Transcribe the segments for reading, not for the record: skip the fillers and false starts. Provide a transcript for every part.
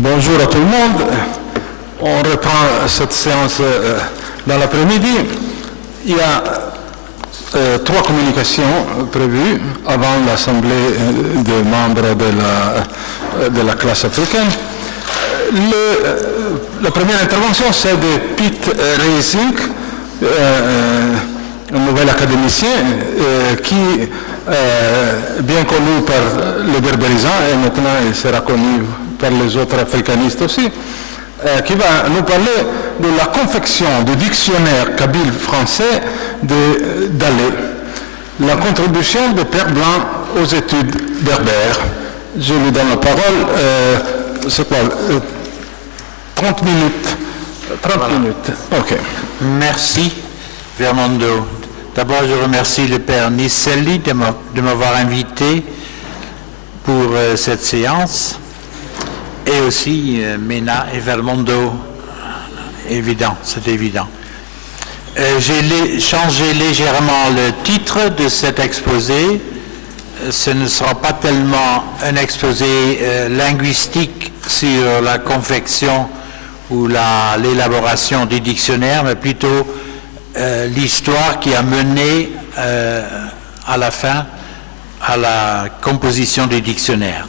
Bonjour à tout le monde. On reprend cette séance dans l'après-midi. Il y a trois communications prévues avant l'assemblée des membres de la classe africaine. La première intervention, c'est de Piet Reisink, un nouvel académicien qui est bien connu par les berbérisants et maintenant il sera connu par les autres africanistes aussi, qui va nous parler de la confection du dictionnaire kabyle français de Della, la contribution des Pères Blancs aux études berbères. Je lui donne la parole, c'est quoi, 30 minutes. 30 voilà. Minutes, ok. Merci, Fernando. D'abord, je remercie le Père Nicelli de m'avoir invité pour cette séance. Et aussi Mena et Fernando, évident, c'est évident. J'ai changé légèrement le titre de cet exposé. Ce ne sera pas tellement un exposé linguistique sur la confection ou l'élaboration du dictionnaire, mais plutôt l'histoire qui a mené à la fin à la composition du dictionnaire.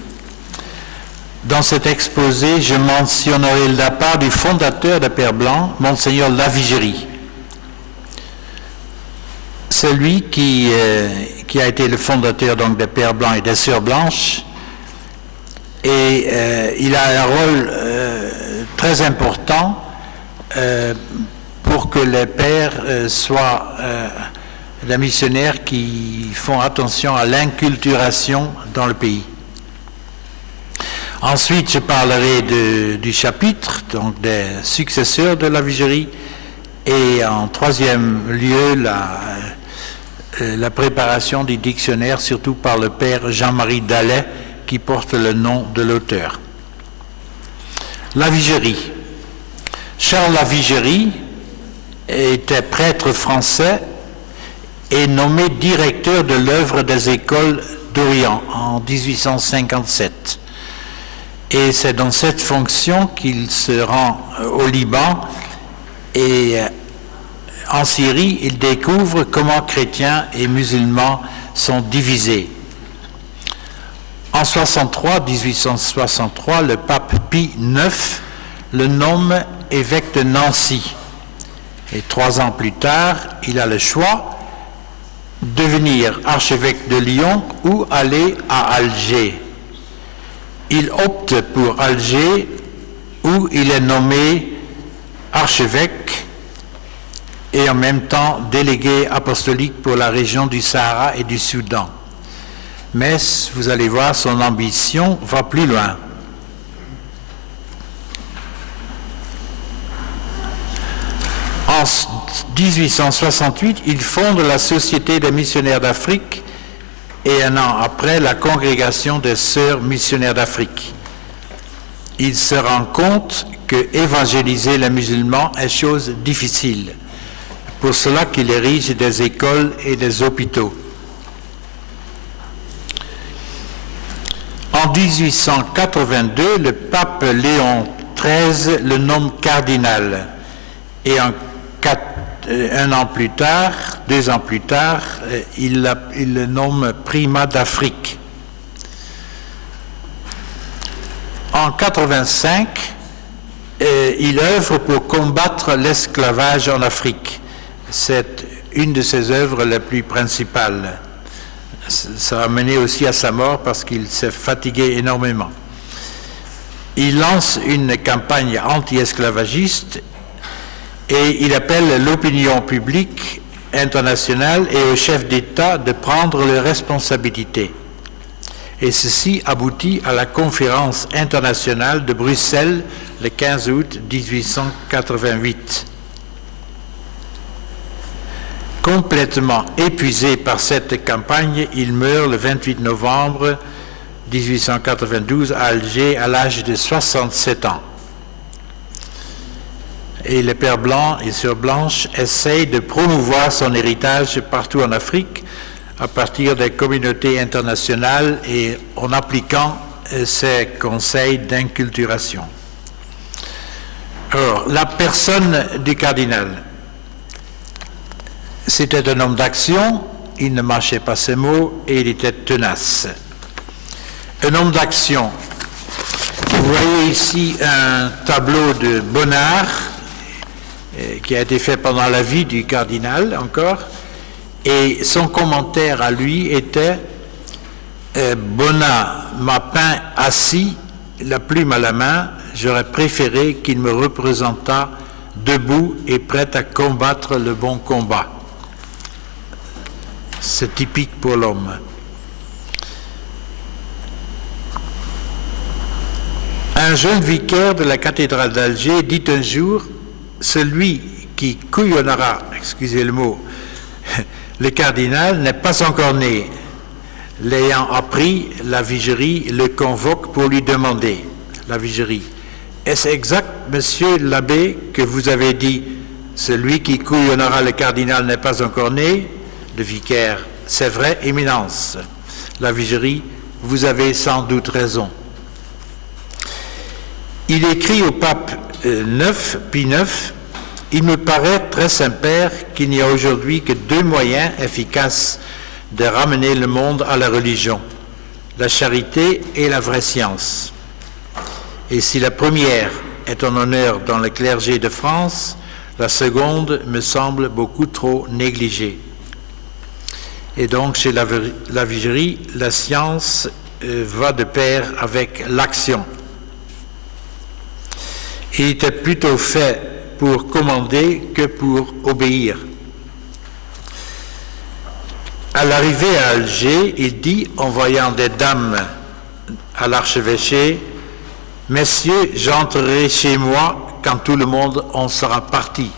Dans cet exposé, je mentionnerai la part du fondateur des Pères Blancs, Monseigneur Lavigéry. Celui qui a été le fondateur donc, des Pères Blancs et des Sœurs Blanches. Et il a un rôle très important pour que les pères soient des missionnaires qui font attention à l'inculturation dans le pays. Ensuite, je parlerai du chapitre, donc des successeurs de Lavigéry, et en troisième lieu, la préparation du dictionnaire, surtout par le père Jean-Marie Dallet, qui porte le nom de l'auteur. Lavigéry. Charles Lavigéry était prêtre français et nommé directeur de l'œuvre des écoles d'Orient en 1857. Et c'est dans cette fonction qu'il se rend au Liban et en Syrie, il découvre comment chrétiens et musulmans sont divisés. En 1863, le pape Pie IX le nomme évêque de Nancy. Et 3 ans plus tard, il a le choix de devenir archevêque de Lyon ou aller à Alger. Il opte pour Alger, où il est nommé archevêque et en même temps délégué apostolique pour la région du Sahara et du Soudan. Mais vous allez voir, son ambition va plus loin. En 1868, il fonde la Société des missionnaires d'Afrique et un an après, la congrégation des sœurs missionnaires d'Afrique. Il se rend compte que évangéliser les musulmans est chose difficile. Pour cela qu'il érige des écoles et des hôpitaux. En 1882, le pape Léon XIII le nomme cardinal et 2 ans plus tard, il le nomme primat d'Afrique. En 1985, il œuvre pour combattre l'esclavage en Afrique. C'est une de ses œuvres les plus principales. Ça a mené aussi à sa mort parce qu'il s'est fatigué énormément. Il lance une campagne anti-esclavagiste et il appelle l'opinion publique internationale et aux chefs d'État de prendre leurs responsabilités. Et ceci aboutit à la conférence internationale de Bruxelles le 15 août 1888. Complètement épuisé par cette campagne, il meurt le 28 novembre 1892 à Alger à l'âge de 67 ans. Et les Pères Blancs et Sœurs Blanches essayent de promouvoir son héritage partout en Afrique à partir des communautés internationales et en appliquant ces conseils d'inculturation. Alors, la personne du cardinal. C'était un homme d'action, il ne mâchait pas ses mots et il était tenace. Un homme d'action. Vous voyez ici un tableau de Bonnard qui a été fait pendant la vie du cardinal encore, et son commentaire à lui était Bonnard m'a peint assis, la plume à la main, j'aurais préféré qu'il me représentât debout et prêt à combattre le bon combat. C'est typique pour l'homme. Un jeune vicaire de la cathédrale d'Alger dit un jour, celui qui couillonnera, excusez le mot, le cardinal n'est pas encore né. L'ayant appris, la vigerie le convoque pour lui demander, la vigerie, est-ce exact, monsieur l'abbé, que vous avez dit, celui qui couillonnera le cardinal n'est pas encore né? Le vicaire, c'est vrai, éminence. La vigerie, vous avez sans doute raison. Il écrit au pape Pie IX, il me paraît très Saint-Père qu'il n'y a aujourd'hui que deux moyens efficaces de ramener le monde à la religion, la charité et la vraie science. Et si la première est en honneur dans le clergé de France, la seconde me semble beaucoup trop négligée. Et donc, chez la vigerie, la science va de pair avec l'action. Il était plutôt fait pour commander que pour obéir. À l'arrivée à Alger, il dit, en voyant des dames à l'archevêché, « Messieurs, j'entrerai chez moi quand tout le monde en sera parti. »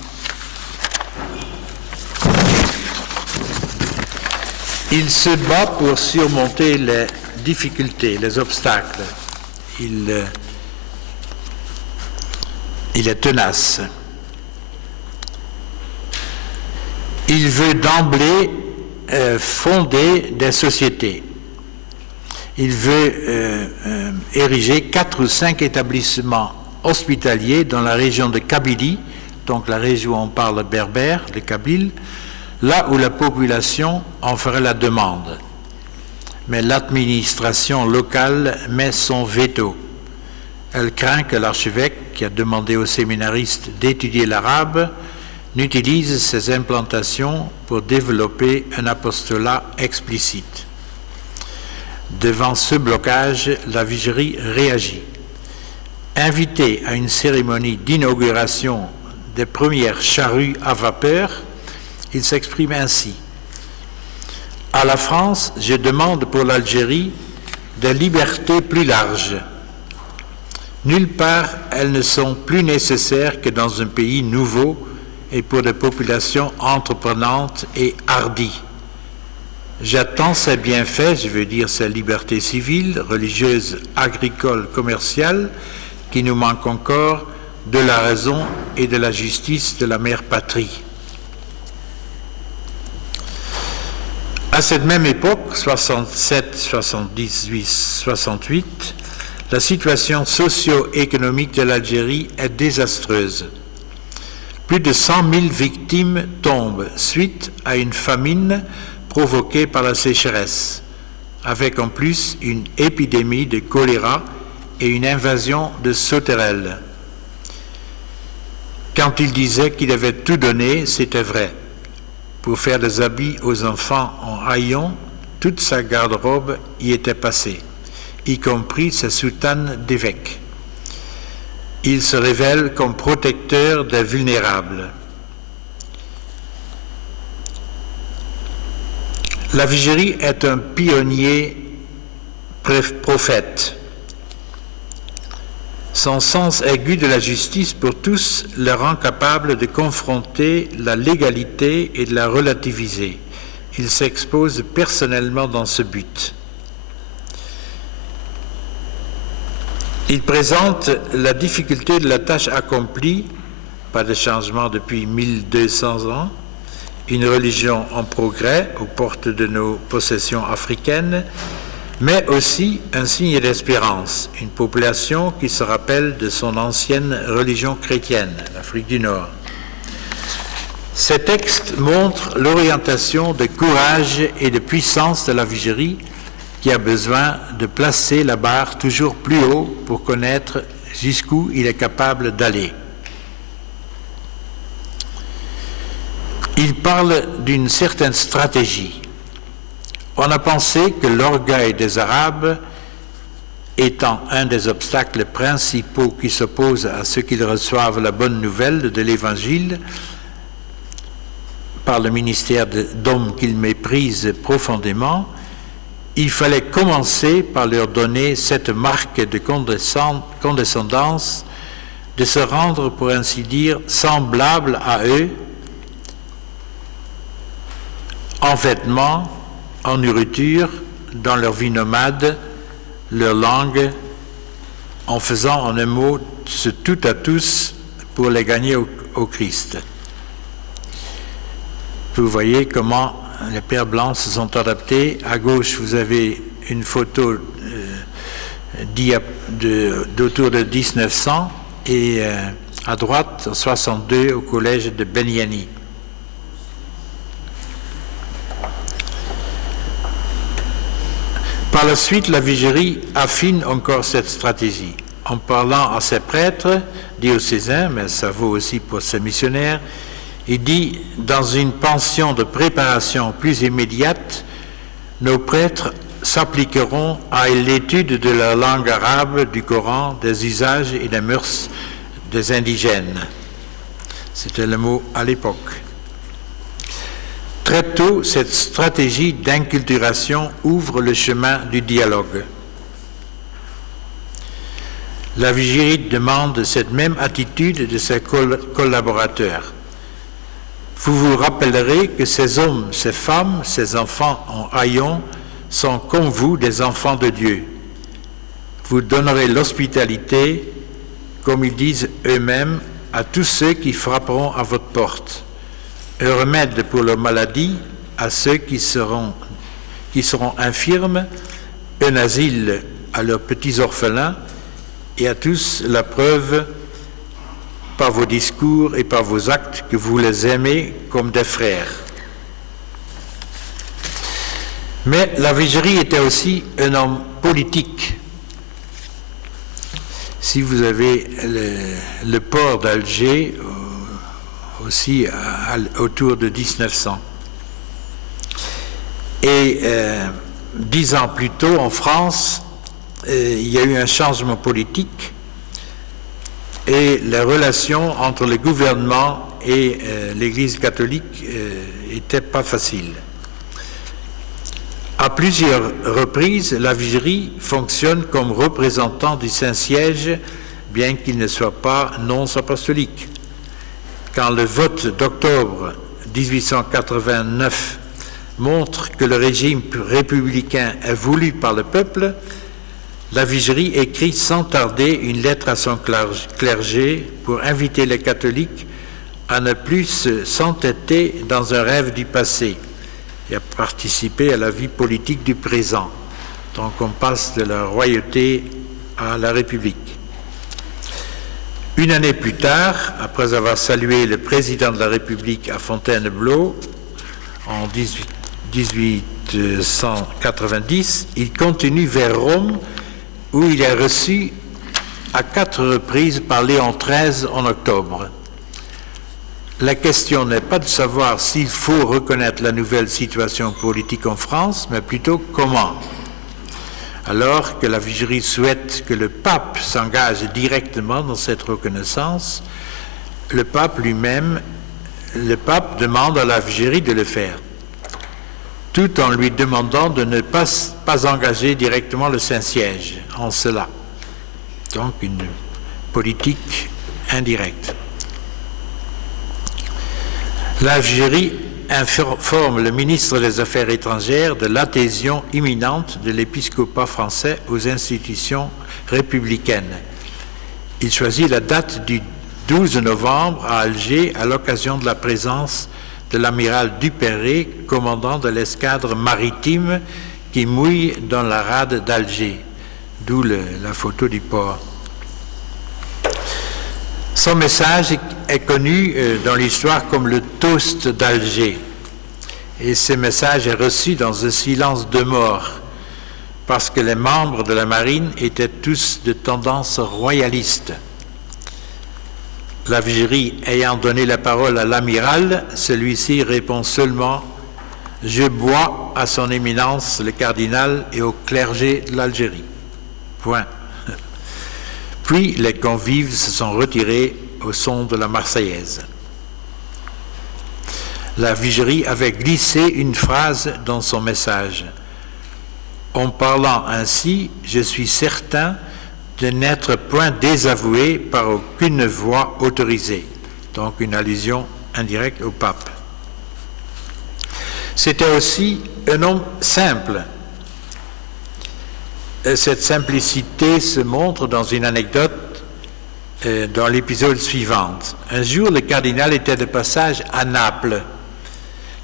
Il se bat pour surmonter les difficultés, les obstacles. Il est tenace. Il veut d'emblée fonder des sociétés. Il veut ériger 4 ou 5 établissements hospitaliers dans la région de Kabylie, donc la région où on parle berbère, le Kabyle, là où la population en ferait la demande. Mais l'administration locale met son veto. Elle craint que l'archevêque, qui a demandé aux séminaristes d'étudier l'arabe, n'utilise ces implantations pour développer un apostolat explicite. Devant ce blocage, la vigerie réagit. Invité à une cérémonie d'inauguration des premières charrues à vapeur, il s'exprime ainsi. À la France, je demande pour l'Algérie des libertés plus larges. Nulle part, elles ne sont plus nécessaires que dans un pays nouveau et pour des populations entreprenantes et hardies. J'attends ces bienfaits, je veux dire ces libertés civiles, religieuses, agricoles, commerciales, qui nous manquent encore, de la raison et de la justice de la mère patrie. À cette même époque, 67, 78, 68, la situation socio-économique de l'Algérie est désastreuse. Plus de 100 000 victimes tombent suite à une famine provoquée par la sécheresse, avec en plus une épidémie de choléra et une invasion de sauterelles. Quand il disait qu'il avait tout donné, c'était vrai. Pour faire des habits aux enfants en haillons, toute sa garde-robe y était passée, y compris sa soutane d'évêque. Il se révèle comme protecteur des vulnérables. La vigerie est un pionnier prophète. Son sens aigu de la justice pour tous le rend capable de confronter la légalité et de la relativiser. Il s'expose personnellement dans ce but. Il présente la difficulté de la tâche accomplie, pas de changement depuis 1200 ans, une religion en progrès aux portes de nos possessions africaines, mais aussi un signe d'espérance, une population qui se rappelle de son ancienne religion chrétienne, l'Afrique du Nord. Ces textes montrent l'orientation de courage et de puissance de la Vigerie qui a besoin de placer la barre toujours plus haut pour connaître jusqu'où il est capable d'aller. Il parle d'une certaine stratégie. On a pensé que l'orgueil des Arabes, étant un des obstacles principaux qui s'opposent à ceux qui reçoivent la bonne nouvelle de l'Évangile, par le ministère d'hommes qu'ils méprisent profondément, il fallait commencer par leur donner cette marque de condescendance, de se rendre, pour ainsi dire, semblable à eux, en vêtements, en nourriture, dans leur vie nomade, leur langue, en faisant en un mot ce tout à tous pour les gagner au Christ. Vous voyez comment les pères blancs se sont adaptés. À gauche, vous avez une photo d'autour de 1900 et à droite, en 62, au collège de Benché. Par la suite, la Vigerie affine encore cette stratégie. En parlant à ses prêtres diocésains, mais ça vaut aussi pour ses missionnaires, il dit, dans une pension de préparation plus immédiate, nos prêtres s'appliqueront à l'étude de la langue arabe, du Coran, des usages et des mœurs des indigènes. C'était le mot à l'époque. Très tôt, cette stratégie d'inculturation ouvre le chemin du dialogue. La Vigerie demande cette même attitude de ses collaborateurs. Vous vous rappellerez que ces hommes, ces femmes, ces enfants en haillons sont comme vous des enfants de Dieu. Vous donnerez l'hospitalité, comme ils disent eux-mêmes, à tous ceux qui frapperont à votre porte. Un remède pour leurs maladies à ceux qui seront infirmes, un asile à leurs petits orphelins, et à tous la preuve par vos discours et par vos actes que vous les aimez comme des frères. Mais la Vigerie était aussi un homme politique. Si vous avez le port d'Alger, aussi autour de 1900. Et 10 ans plus tôt, en France, il y a eu un changement politique et les relations entre le gouvernement et l'Église catholique n'étaient pas faciles. À plusieurs reprises, la Vigerie fonctionne comme représentant du Saint-Siège, bien qu'il ne soit pas nonce apostolique. Quand le vote d'octobre 1889 montre que le régime républicain est voulu par le peuple, la Vigerie écrit sans tarder une lettre à son clergé pour inviter les catholiques à ne plus s'entêter dans un rêve du passé et à participer à la vie politique du présent. Donc on passe de la royauté à la République. Une année plus tard, après avoir salué le président de la République à Fontainebleau en 1890, il continue vers Rome où il est reçu à 4 reprises par Léon XIII en octobre. La question n'est pas de savoir s'il faut reconnaître la nouvelle situation politique en France, mais plutôt comment. Alors que la Vigerie souhaite que le pape s'engage directement dans cette reconnaissance, le pape demande à la Vigerie de le faire, tout en lui demandant de ne pas engager directement le Saint-Siège en cela. Donc une politique indirecte. L'Algérie informe le ministre des Affaires étrangères de l'adhésion imminente de l'épiscopat français aux institutions républicaines. Il choisit la date du 12 novembre à Alger à l'occasion de la présence de l'amiral Duperré, commandant de l'escadre maritime qui mouille dans la rade d'Alger, d'où la photo du port. Son message est connu dans l'histoire comme le toast d'Alger. Et ce message est reçu dans un silence de mort, parce que les membres de la marine étaient tous de tendance royaliste. La Vigerie ayant donné la parole à l'amiral, celui-ci répond seulement « Je bois à son éminence le cardinal et au clergé de l'Algérie. » Point. Puis les convives se sont retirés au son de la Marseillaise. La Vigerie avait glissé une phrase dans son message. En parlant ainsi, je suis certain de n'être point désavoué par aucune voix autorisée. Donc une allusion indirecte au pape. C'était aussi un homme simple. Cette simplicité se montre dans une anecdote dans l'épisode suivant. Un jour, le cardinal était de passage à Naples.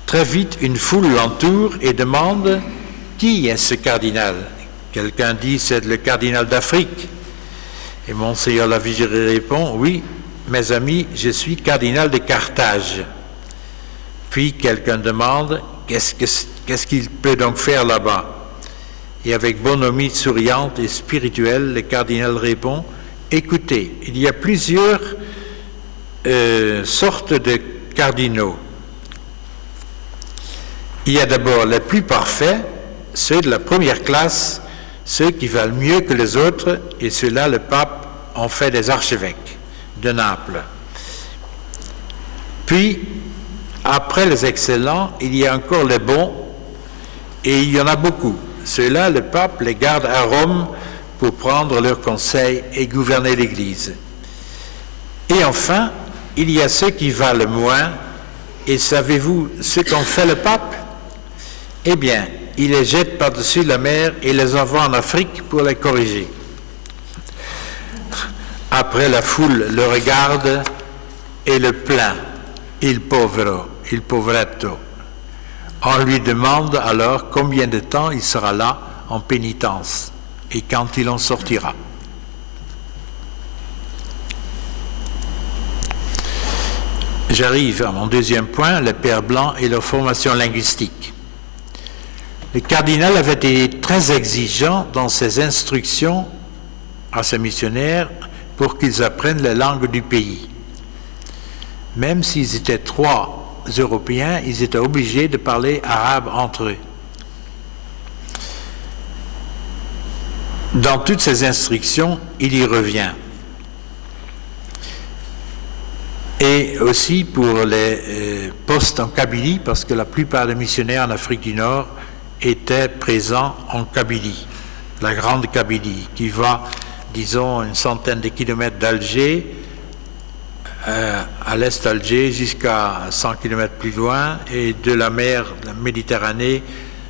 Très vite, une foule l'entoure et demande « Qui est ce cardinal ?» Quelqu'un dit « C'est le cardinal d'Afrique. » Et Monseigneur la Vigerie répond « Oui, mes amis, je suis cardinal de Carthage. » Puis quelqu'un demande « Qu'est-ce qu'il peut donc faire là-bas ?» Et avec bonhomie souriante et spirituelle, le cardinal répond « Écoutez, il y a plusieurs sortes de cardinaux. Il y a d'abord les plus parfaits, ceux de la première classe, ceux qui valent mieux que les autres, et ceux-là, le pape en fait des archevêques de Naples. Puis, après les excellents, il y a encore les bons, et il y en a beaucoup. Ceux-là, le pape les garde à Rome pour prendre leurs conseils et gouverner l'Église. Et enfin, il y a ceux qui valent moins, et savez-vous ce qu'en fait le pape? Eh bien, il les jette par-dessus la mer et les envoie en Afrique pour les corriger. Après, la foule le regarde et le plaint. Il povero, il poveretto. On lui demande alors combien de temps il sera là en pénitence et quand il en sortira. J'arrive à mon deuxième point, les pères blancs et leur formation linguistique. Le cardinal avait été très exigeant dans ses instructions à ses missionnaires pour qu'ils apprennent les langues du pays. Même s'ils étaient 3 Européens, ils étaient obligés de parler arabe entre eux. Dans toutes ces instructions, il y revient. Et aussi pour les postes en Kabylie, parce que la plupart des missionnaires en Afrique du Nord étaient présents en Kabylie, la grande Kabylie, qui va, disons, une centaine de kilomètres d'Alger, à l'est d'Alger, jusqu'à 100 km plus loin, et de la mer, de la Méditerranée,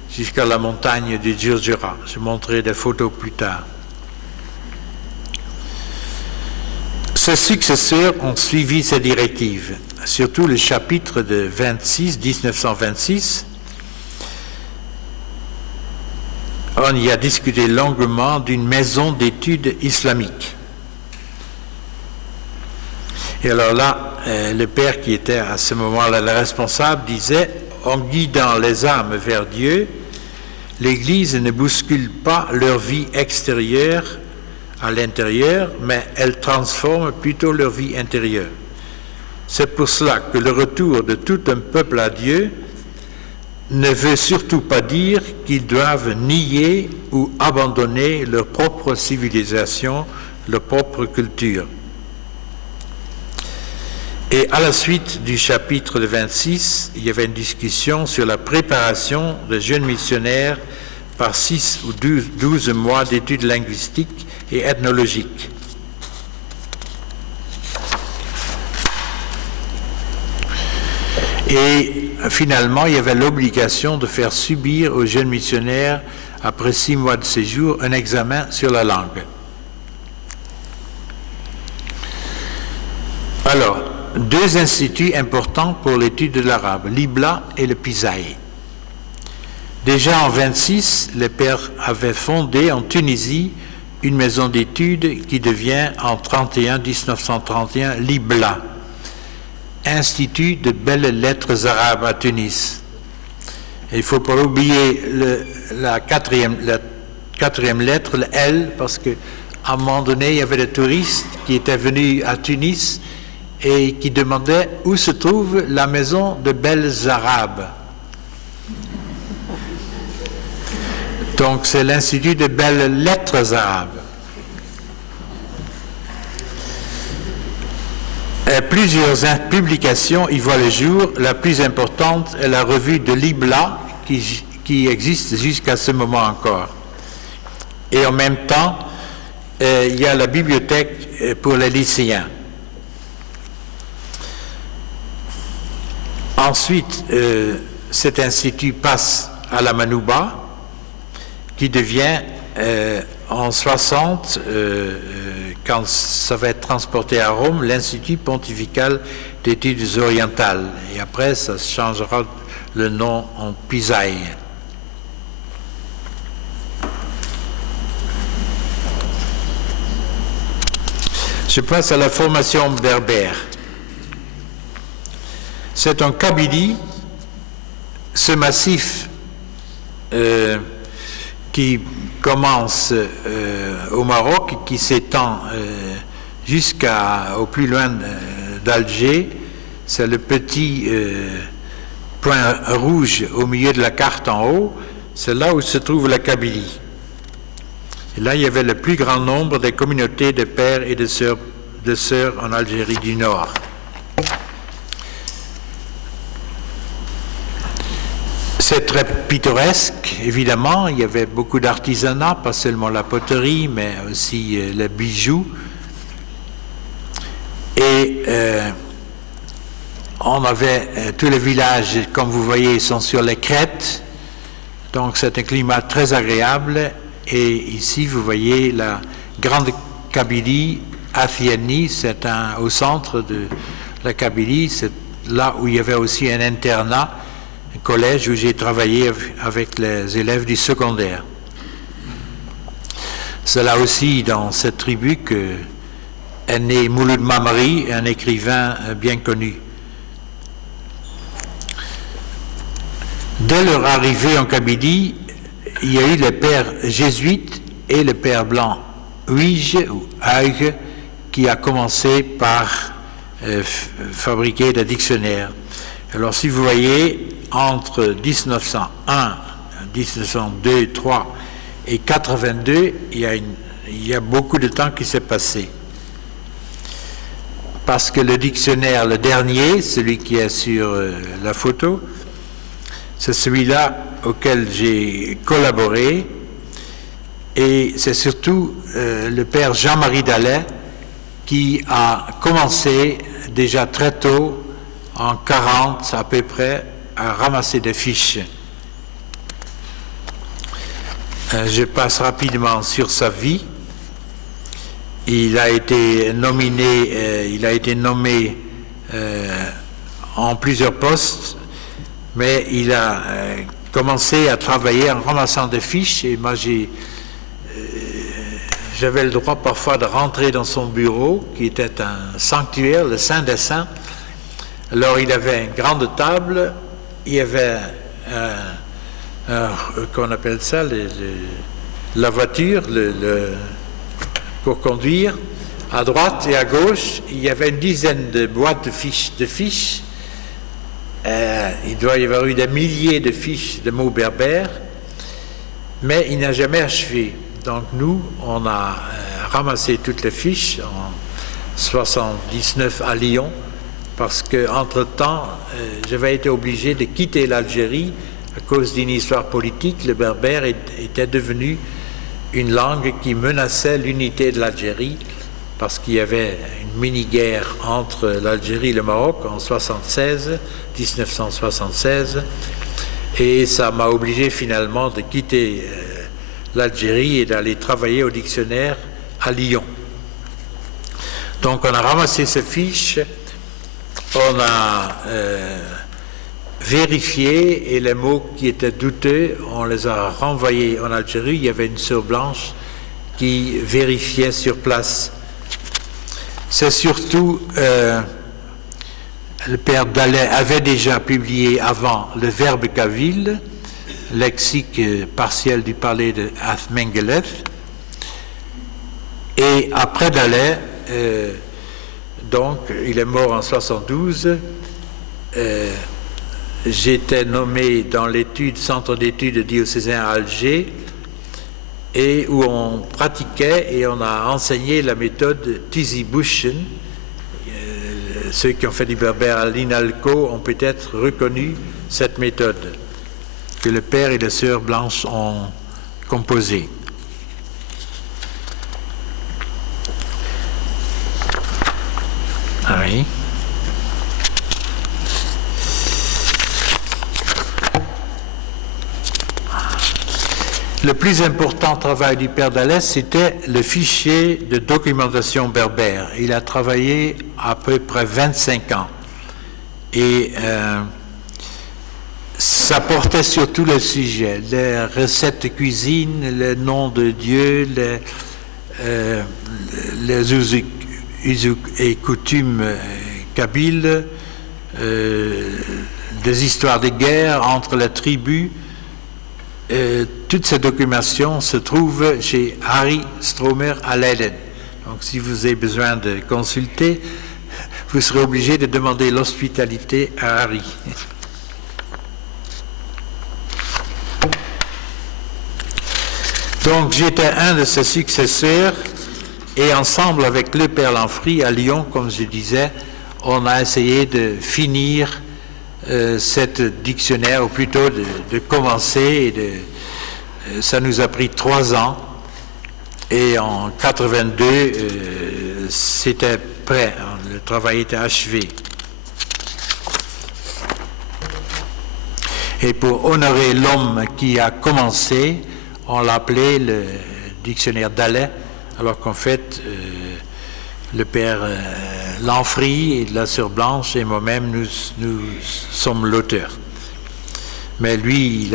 jusqu'à la montagne du Djurdjura. Je montrerai des photos plus tard. Ses successeurs ont suivi ces directives, surtout le chapitre de 1926. On y a discuté longuement d'une maison d'études islamiques. Et alors là, le père qui était à ce moment-là le responsable disait « En guidant les âmes vers Dieu, l'Église ne bouscule pas leur vie extérieure à l'intérieur, mais elle transforme plutôt leur vie intérieure. C'est pour cela que le retour de tout un peuple à Dieu ne veut surtout pas dire qu'ils doivent nier ou abandonner leur propre civilisation, leur propre culture. » Et à la suite du chapitre 26, il y avait une discussion sur la préparation des jeunes missionnaires par 6 ou 12 mois d'études linguistiques et ethnologiques. Et finalement, il y avait l'obligation de faire subir aux jeunes missionnaires, après 6 mois de séjour, un examen sur la langue. Alors, 2 instituts importants pour l'étude de l'arabe, l'Ibla et le Pisaï. Déjà en 26, les pères avaient fondé en Tunisie une maison d'études qui devient en 1931 l'IBLA, Institut de belles lettres arabes à Tunis. Et il ne faut pas oublier la quatrième lettre, le L, parce qu'à un moment donné, il y avait des touristes qui étaient venus à Tunis et qui demandaient où se trouve la maison de belles arabes. Donc c'est l'Institut de belles lettres arabes. Et plusieurs publications y voient le jour. La plus importante est la revue de l'IBLA qui existe jusqu'à ce moment encore. Et en même temps, il y a la bibliothèque pour les lycéens. Ensuite, cet institut passe à la Manouba, qui devient en 60, quand ça va être transporté à Rome, l'Institut pontifical d'études orientales. Et après, ça changera le nom en Pisaï. Je passe à la formation berbère. C'est en Kabylie, ce massif qui commence au Maroc, qui s'étend jusqu'au plus loin d'Alger. C'est le petit point rouge au milieu de la carte en haut. C'est là où se trouve la Kabylie. Et là, il y avait le plus grand nombre des communautés de pères et de sœurs en Algérie du Nord. C'est très pittoresque, évidemment. Il y avait beaucoup d'artisanat, pas seulement la poterie, mais aussi les bijoux. Et on avait tous les villages, comme vous voyez, sont sur les crêtes. Donc c'est un climat très agréable. Et ici, vous voyez la grande Kabylie, Athiani, c'est au centre de la Kabylie. C'est là où il y avait aussi un internat, un collège où j'ai travaillé avec les élèves du secondaire. C'est là aussi, dans cette tribu, que est né Mouloud Mamri, un écrivain bien connu. Dès leur arrivée en Kabylie, il y a eu les pères jésuites et le père blanc Huige ou Huige qui a commencé par fabriquer des dictionnaires. Alors si vous voyez, entre 1901, 1902, 3 et 82, il y a beaucoup de temps qui s'est passé. Parce que le dictionnaire, le dernier, celui qui est sur la photo, c'est celui-là auquel j'ai collaboré, et c'est surtout le père Jean-Marie Dallet qui a commencé déjà très tôt, en 40 à peu près, à ramasser des fiches. Je passe rapidement sur sa vie. Il a été nommé en plusieurs postes, mais il a commencé à travailler en ramassant des fiches, et moi j'avais le droit parfois de rentrer dans son bureau, qui était un sanctuaire, le Saint des Saints. Alors il avait une grande table, il y avait qu'on appelle ça, la voiture pour conduire. À droite et à gauche, il y avait une dizaine de boîtes de fiches. Il doit y avoir eu des milliers de fiches de mots berbères, mais il n'a jamais achevé. Donc nous, on a ramassé toutes les fiches en 79 à Lyon, parce qu'entre-temps, j'avais été obligé de quitter l'Algérie à cause d'une histoire politique. Le berbère était devenu une langue qui menaçait l'unité de l'Algérie, parce qu'il y avait une mini-guerre entre l'Algérie et le Maroc en 1976, et ça m'a obligé finalement de quitter l'Algérie et d'aller travailler au dictionnaire à Lyon. Donc on a ramassé ces fiches, on a vérifié et les mots qui étaient douteux, on les a renvoyés en Algérie. Il y avait une sœur blanche qui vérifiait sur place. C'est surtout, le père Dallet avait déjà publié avant le verbe kavil, lexique partiel du parler de Athmengeleth, et après Dallet, donc il est mort en 72, j'étais nommé dans centre d'études diocésain à Alger, et où on pratiquait et on a enseigné la méthode Tizi Bouchen. Ceux qui ont fait du berbère à l'INALCO ont peut-être reconnu cette méthode que le père et la sœur blanche ont composée. Oui. Le plus important travail du père Dallet, c'était le fichier de documentation berbère. Il a travaillé à peu près 25 ans. Et ça portait sur tous les sujets, les recettes de cuisine, les noms de Dieu, les us et coutumes kabyles, des histoires de guerre entre les tribus. Toute cette documentation se trouve chez Harry Stromer à Leiden. Donc si vous avez besoin de consulter, vous serez obligé de demander l'hospitalité à Harry. Donc j'étais un de ses successeurs et ensemble avec le père Lanfry à Lyon, comme je disais, on a essayé de finir cette dictionnaire, ou plutôt de commencer. Ça nous a pris 3 ans et en 82 c'était prêt, le travail était achevé. Et pour honorer l'homme qui a commencé, on l'appelait le dictionnaire Dallet, alors qu'en fait le père Lanfry et la sœur Blanche et moi-même, nous sommes l'auteur. Mais lui,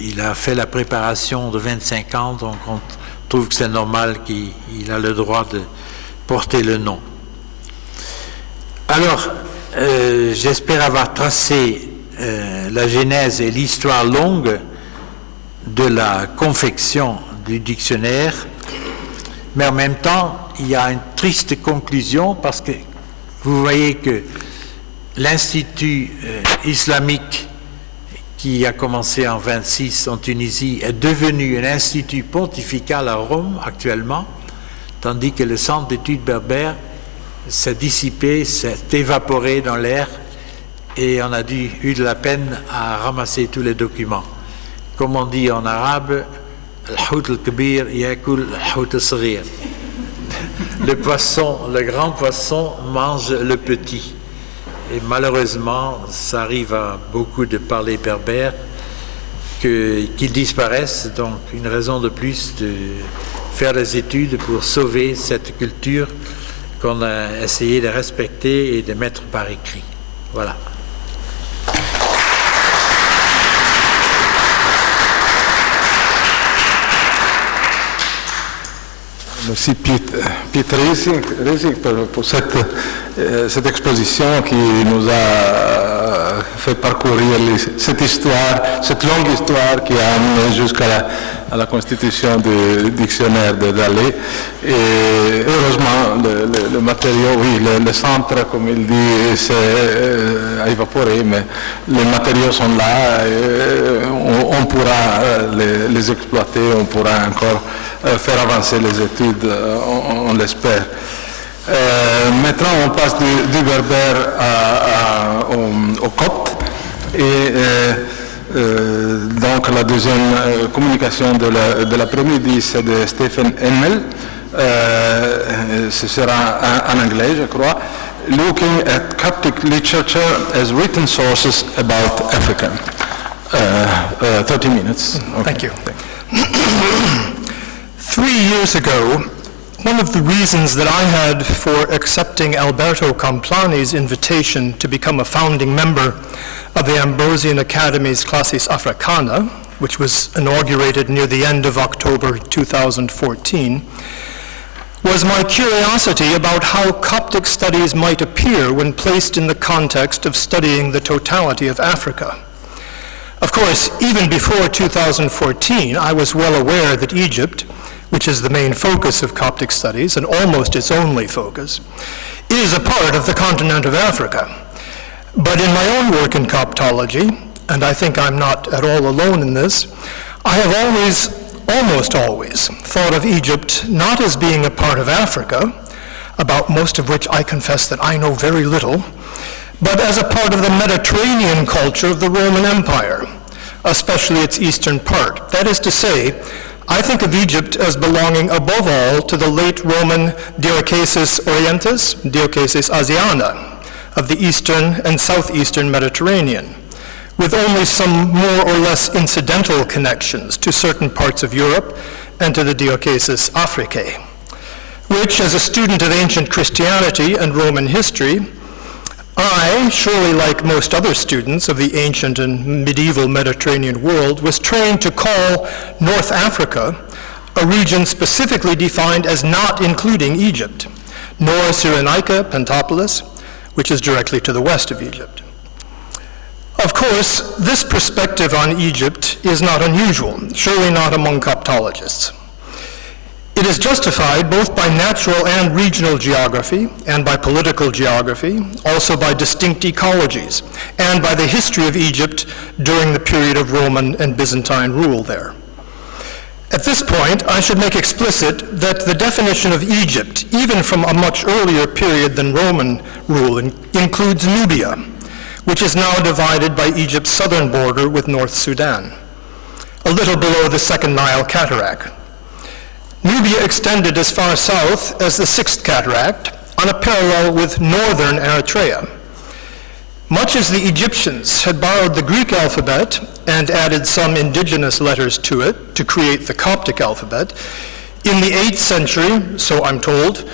il a fait la préparation de 25 ans, donc on trouve que c'est normal qu'il a le droit de porter le nom. Alors, j'espère avoir tracé la genèse et l'histoire longue de la confection du dictionnaire, mais en même temps, il y a une triste conclusion parce que vous voyez que l'Institut islamique qui a commencé en 26 en Tunisie est devenu un institut pontifical à Rome actuellement, tandis que le centre d'études berbères s'est dissipé, s'est évaporé dans l'air et on a eu de la peine à ramasser tous les documents. Comme on dit en arabe, al-hout al-kabir yakul al-hout al-saghir. Le grand poisson mange le petit. Et malheureusement, ça arrive à beaucoup de parler berbères qu'ils disparaissent. Donc, une raison de plus de faire des études pour sauver cette culture qu'on a essayé de respecter et de mettre par écrit. Voilà. Merci Piet Riesig pour cette exposition qui nous a fait parcourir cette histoire, cette longue histoire qui a amené jusqu'à la constitution du dictionnaire de Dallet. Et heureusement, le matériau, oui, le centre, comme il dit, s'est évaporé, mais les matériaux sont là, et on pourra les exploiter, on pourra encore faire avancer les études, on l'espère. Maintenant, on passe du berbère au copte. Et donc, la deuxième communication de l'après-midi, c'est de Stephen Hemmel. Ce sera en anglais, je crois. Looking at Coptic literature as written sources about Africa. 30 minutes. Okay. Thank you. 3 years ago, one of the reasons that I had for accepting Alberto Camplani's invitation to become a founding member of the Ambrosian Academicus Classis Africana, which was inaugurated near the end of October 2014, was my curiosity about how Coptic studies might appear when placed in the context of studying the totality of Africa. Of course, even before 2014, I was well aware that Egypt, which is the main focus of Coptic studies and almost its only focus, is a part of the continent of Africa. But in my own work in Coptology, and I think I'm not at all alone in this, I have almost always, thought of Egypt not as being a part of Africa, about most of which I confess that I know very little, but as a part of the Mediterranean culture of the Roman Empire, especially its eastern part. That is to say, I think of Egypt as belonging above all to the late Roman Diocesis Orientis, Diocesis Asiana, of the eastern and southeastern Mediterranean, with only some more or less incidental connections to certain parts of Europe and to the Diocesis Africae, which, as a student of ancient Christianity and Roman history, I, surely like most other students of the ancient and medieval Mediterranean world, was trained to call North Africa a region specifically defined as not including Egypt, nor Cyrenaica, Pentapolis, which is directly to the west of Egypt. Of course, this perspective on Egypt is not unusual, surely not among Coptologists. It is justified both by natural and regional geography, and by political geography, also by distinct ecologies, and by the history of Egypt during the period of Roman and Byzantine rule there. At this point, I should make explicit that the definition of Egypt, even from a much earlier period than Roman rule, includes Nubia, which is now divided by Egypt's southern border with North Sudan, a little below the Second Nile Cataract. Nubia extended as far south as the Sixth Cataract on a parallel with northern Eritrea. Much as the Egyptians had borrowed the Greek alphabet and added some indigenous letters to it to create the Coptic alphabet, in the 8th century, so I'm told,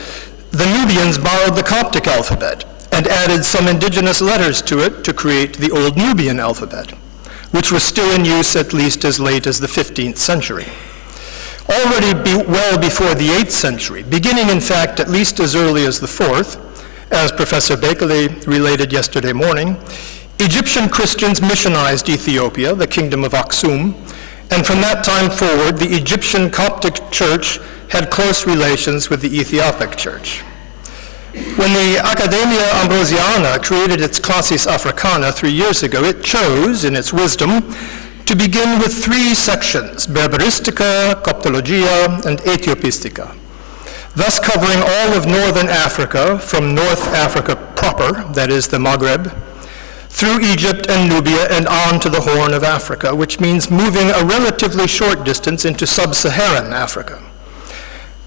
the Nubians borrowed the Coptic alphabet and added some indigenous letters to it to create the Old Nubian alphabet, which was still in use at least as late as the 15th century. Already well before the 8th century, beginning in fact at least as early as the 4th, as Professor Bekele related yesterday morning, Egyptian Christians missionized Ethiopia, the kingdom of Aksum, and from that time forward, the Egyptian Coptic Church had close relations with the Ethiopic Church. When the Accademia Ambrosiana created its Classis Africana 3 years ago, it chose, in its wisdom, to begin with 3 sections, Berberistica, Coptologia, and Ethiopistica, thus covering all of northern Africa, from North Africa proper, that is the Maghreb, through Egypt and Nubia and on to the Horn of Africa, which means moving a relatively short distance into sub-Saharan Africa.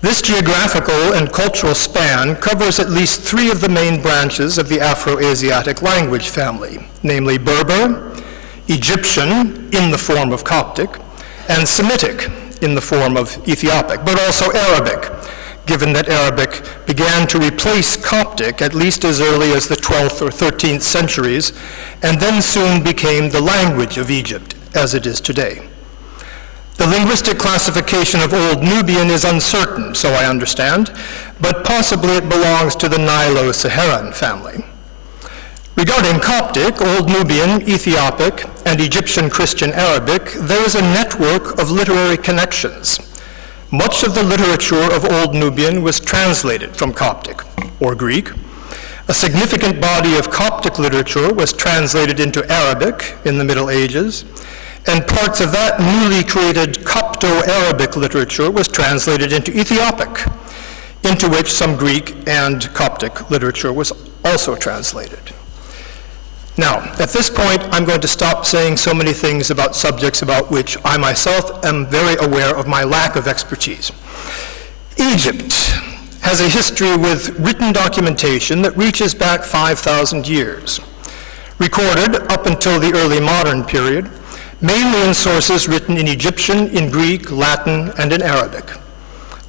This geographical and cultural span covers at least 3 of the main branches of the Afro-Asiatic language family, namely Berber, Egyptian in the form of Coptic, and Semitic in the form of Ethiopic, but also Arabic, given that Arabic began to replace Coptic at least as early as the 12th or 13th centuries, and then soon became the language of Egypt, as it is today. The linguistic classification of Old Nubian is uncertain, so I understand, but possibly it belongs to the Nilo-Saharan family. Regarding Coptic, Old Nubian, Ethiopic, and Egyptian Christian Arabic, there is a network of literary connections. Much of the literature of Old Nubian was translated from Coptic, or Greek. A significant body of Coptic literature was translated into Arabic in the Middle Ages, and parts of that newly created Copto-Arabic literature was translated into Ethiopic, into which some Greek and Coptic literature was also translated. Now, at this point, I'm going to stop saying so many things about subjects about which I myself am very aware of my lack of expertise. Egypt has a history with written documentation that reaches back 5,000 years, recorded up until the early modern period, mainly in sources written in Egyptian, in Greek, Latin, and in Arabic.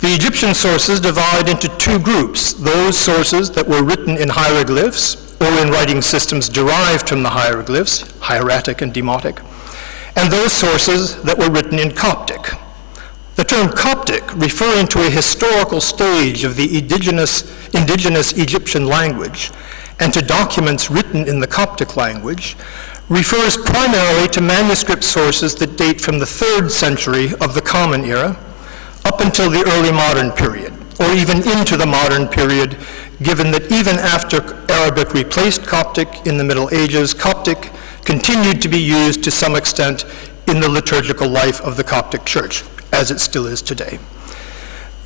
The Egyptian sources divide into 2 groups, those sources that were written in hieroglyphs or in writing systems derived from the hieroglyphs, hieratic and demotic, and those sources that were written in Coptic. The term Coptic, referring to a historical stage of the indigenous Egyptian language and to documents written in the Coptic language, refers primarily to manuscript sources that date from the 3rd century of the Common Era up until the early modern period, or even into the modern period, given that even after Arabic replaced Coptic in the Middle Ages, Coptic continued to be used to some extent in the liturgical life of the Coptic Church, as it still is today.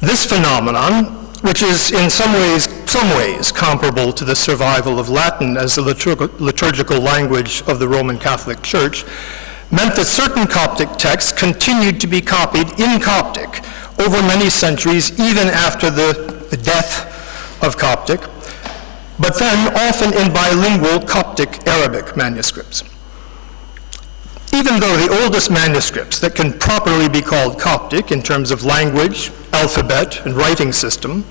This phenomenon, which is in some ways comparable to the survival of Latin as the liturgical language of the Roman Catholic Church, meant that certain Coptic texts continued to be copied in Coptic over many centuries, even after the death of Coptic, but then often in bilingual Coptic Arabic manuscripts. Even though the oldest manuscripts that can properly be called Coptic in terms of language, alphabet, and writing system,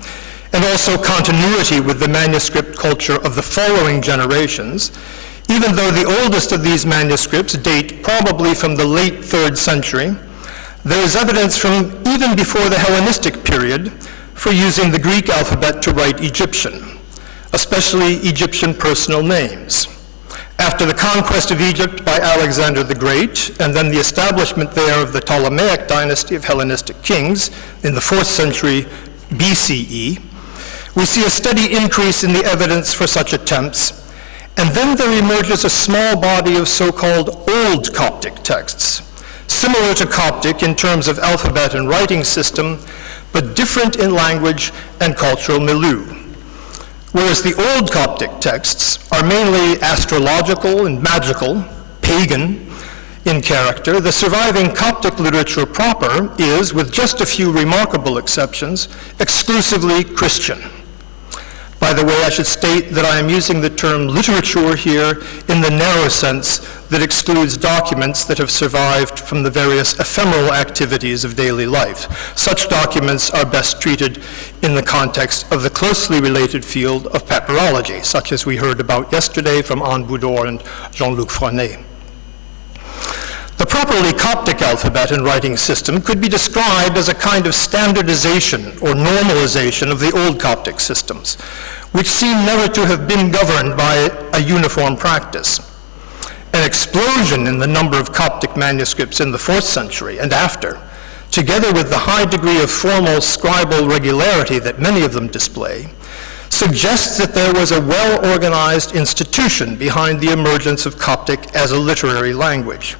and also continuity with the manuscript culture of the following generations, even though the oldest of these manuscripts date probably from the late 3rd century, there is evidence from even before the Hellenistic period for using the Greek alphabet to write Egyptian, especially Egyptian personal names. After the conquest of Egypt by Alexander the Great, and then the establishment there of the Ptolemaic dynasty of Hellenistic kings in the 4th century BCE, we see a steady increase in the evidence for such attempts, and then there emerges a small body of so-called Old Coptic texts, similar to Coptic in terms of alphabet and writing system, but different in language and cultural milieu. Whereas the Old Coptic texts are mainly astrological and magical, pagan in character, the surviving Coptic literature proper is, with just a few remarkable exceptions, exclusively Christian. By the way, I should state that I am using the term literature here in the narrow sense that excludes documents that have survived from the various ephemeral activities of daily life. Such documents are best treated in the context of the closely related field of papyrology, such as we heard about yesterday from Anne Boudor and Jean-Luc Freinet. The properly Coptic alphabet and writing system could be described as a kind of standardization or normalization of the old Coptic systems, which seem never to have been governed by a uniform practice. An explosion in the number of Coptic manuscripts in the 4th century and after, together with the high degree of formal scribal regularity that many of them display, suggests that there was a well-organized institution behind the emergence of Coptic as a literary language.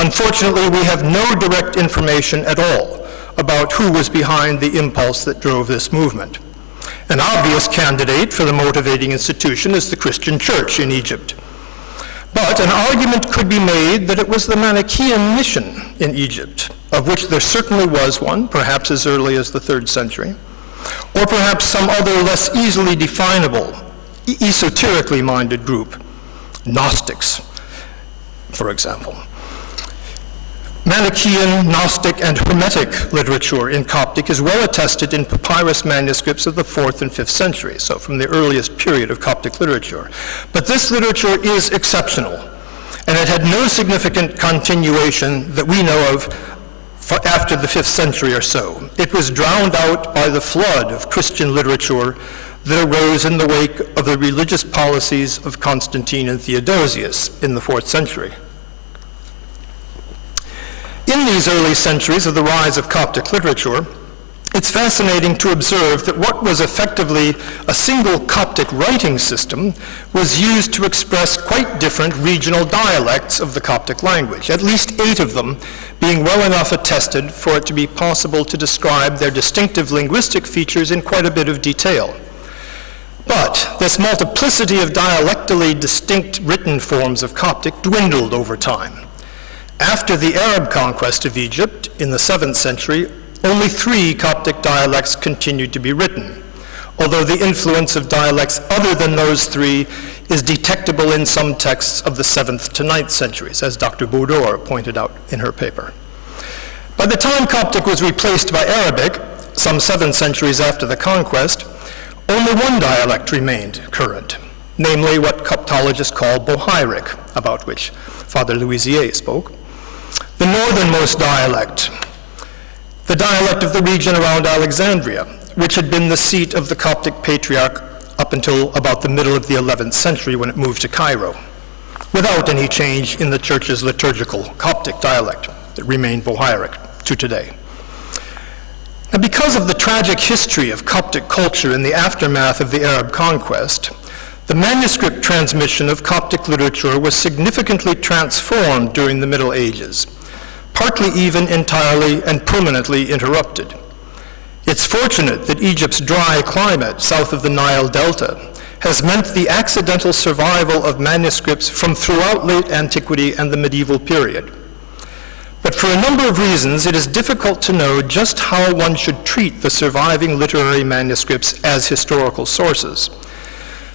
Unfortunately, we have no direct information at all about who was behind the impulse that drove this movement. An obvious candidate for the motivating institution is the Christian Church in Egypt. But an argument could be made that it was the Manichaean mission in Egypt, of which there certainly was one, perhaps as early as the 3rd century, or perhaps some other less easily definable, esoterically minded group, Gnostics, for example. Manichaean, Gnostic, and Hermetic literature in Coptic is well attested in papyrus manuscripts of the 4th and 5th centuries, so from the earliest period of Coptic literature. But this literature is exceptional, and it had no significant continuation that we know of after the 5th century or so. It was drowned out by the flood of Christian literature that arose in the wake of the religious policies of Constantine and Theodosius in the 4th century. In these early centuries of the rise of Coptic literature, it's fascinating to observe that what was effectively a single Coptic writing system was used to express quite different regional dialects of the Coptic language, at least 8 of them being well enough attested for it to be possible to describe their distinctive linguistic features in quite a bit of detail. But this multiplicity of dialectally distinct written forms of Coptic dwindled over time. After the Arab conquest of Egypt in the 7th century, only 3 Coptic dialects continued to be written, although the influence of dialects other than those 3 is detectable in some texts of the 7th to 9th centuries, as Dr. Boudor pointed out in her paper. By the time Coptic was replaced by Arabic, some 7 centuries after the conquest, only 1 dialect remained current, namely what Coptologists call Bohairic, about which Father Louisier spoke, the northernmost dialect, the dialect of the region around Alexandria, which had been the seat of the Coptic Patriarch up until about the middle of the 11th century when it moved to Cairo, without any change in the church's liturgical Coptic dialect that remained Bohairic to today. Now, because of the tragic history of Coptic culture in the aftermath of the Arab conquest, the manuscript transmission of Coptic literature was significantly transformed during the Middle Ages, partly even entirely and permanently interrupted. It's fortunate that Egypt's dry climate south of the Nile Delta has meant the accidental survival of manuscripts from throughout late antiquity and the medieval period. But for a number of reasons, it is difficult to know just how one should treat the surviving literary manuscripts as historical sources.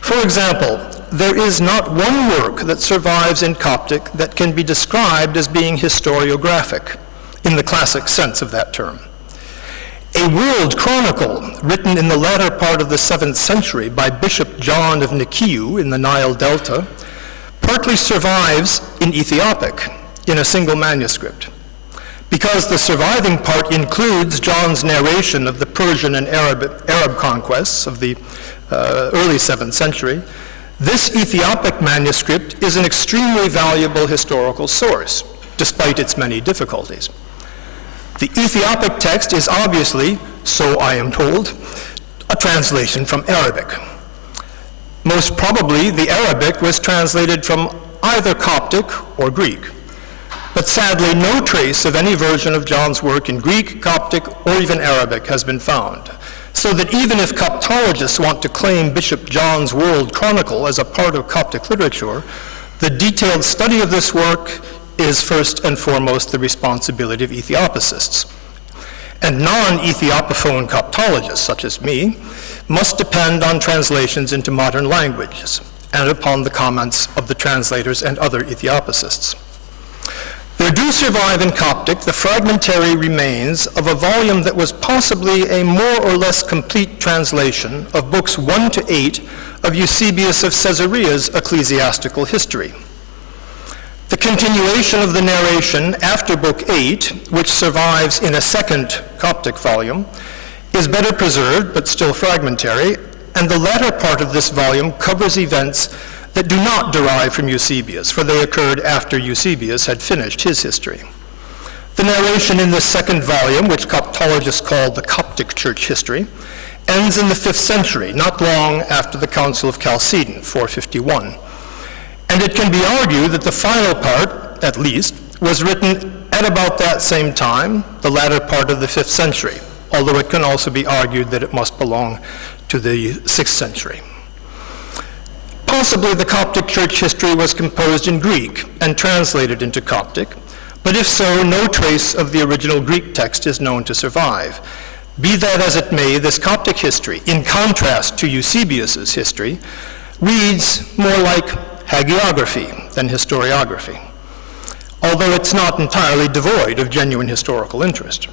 For example, there is not one work that survives in Coptic that can be described as being historiographic, in the classic sense of that term. A world chronicle written in the latter part of the 7th century by Bishop John of Nikiu in the Nile Delta partly survives in Ethiopic in a single manuscript. Because the surviving part includes John's narration of the Persian and Arab conquests of the early 7th century, this Ethiopic manuscript is an extremely valuable historical source, despite its many difficulties. The Ethiopic text is obviously, so I am told, a translation from Arabic. Most probably, the Arabic was translated from either Coptic or Greek. But sadly, no trace of any version of John's work in Greek, Coptic, or even Arabic has been found. So that even if Coptologists want to claim Bishop John's World Chronicle as a part of Coptic literature, the detailed study of this work is first and foremost the responsibility of Ethiopicists. And non-Ethiopophone Coptologists, such as me, must depend on translations into modern languages and upon the comments of the translators and other Ethiopacists. There do survive in Coptic the fragmentary remains of a volume that was possibly a more or less complete translation of books 1 to 8 of Eusebius of Caesarea's ecclesiastical history. The continuation of the narration after book 8, which survives in a second Coptic volume, is better preserved but still fragmentary, and the latter part of this volume covers events that do not derive from Eusebius, for they occurred after Eusebius had finished his history. The narration in this second volume, which Coptologists call the Coptic Church History, ends in the 5th century, not long after the Council of Chalcedon, 451. And it can be argued that the final part, at least, was written at about that same time, the latter part of the 5th century, although it can also be argued that it must belong to the 6th century. Possibly the Coptic church history was composed in Greek and translated into Coptic, but if so, no trace of the original Greek text is known to survive. Be that as it may, this Coptic history, in contrast to Eusebius's history, reads more like hagiography than historiography, although it's not entirely devoid of genuine historical interest.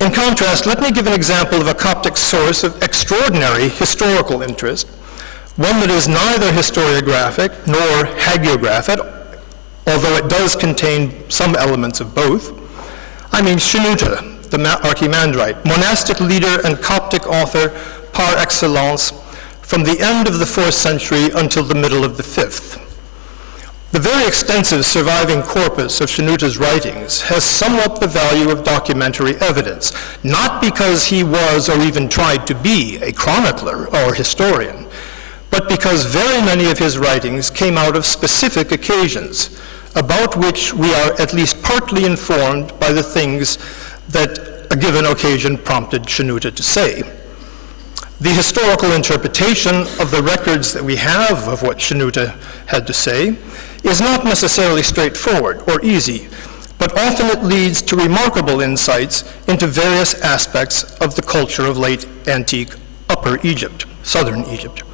In contrast, let me give an example of a Coptic source of extraordinary historical interest, one that is neither historiographic nor hagiographic, although it does contain some elements of both. I mean Shenouda, the Archimandrite, monastic leader and Coptic author par excellence from the end of the 4th century until the middle of the 5th. The very extensive surviving corpus of Shenouda's writings has somewhat the value of documentary evidence, not because he was or even tried to be a chronicler or historian, but because very many of his writings came out of specific occasions about which we are at least partly informed by the things that a given occasion prompted Shenouda to say. The historical interpretation of the records that we have of what Shenouda had to say is not necessarily straightforward or easy, but often it leads to remarkable insights into various aspects of the culture of late antique Upper Egypt, southern Egypt.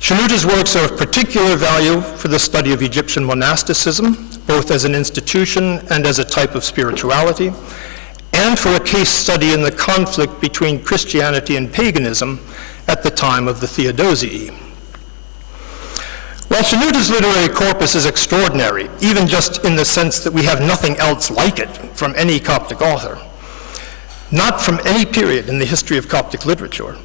Shenouda's works are of particular value for the study of Egyptian monasticism, both as an institution and as a type of spirituality, and for a case study in the conflict between Christianity and paganism at the time of the Theodosii. While Shenouda's literary corpus is extraordinary, even just in the sense that we have nothing else like it from any Coptic author, not from any period in the history of Coptic literature,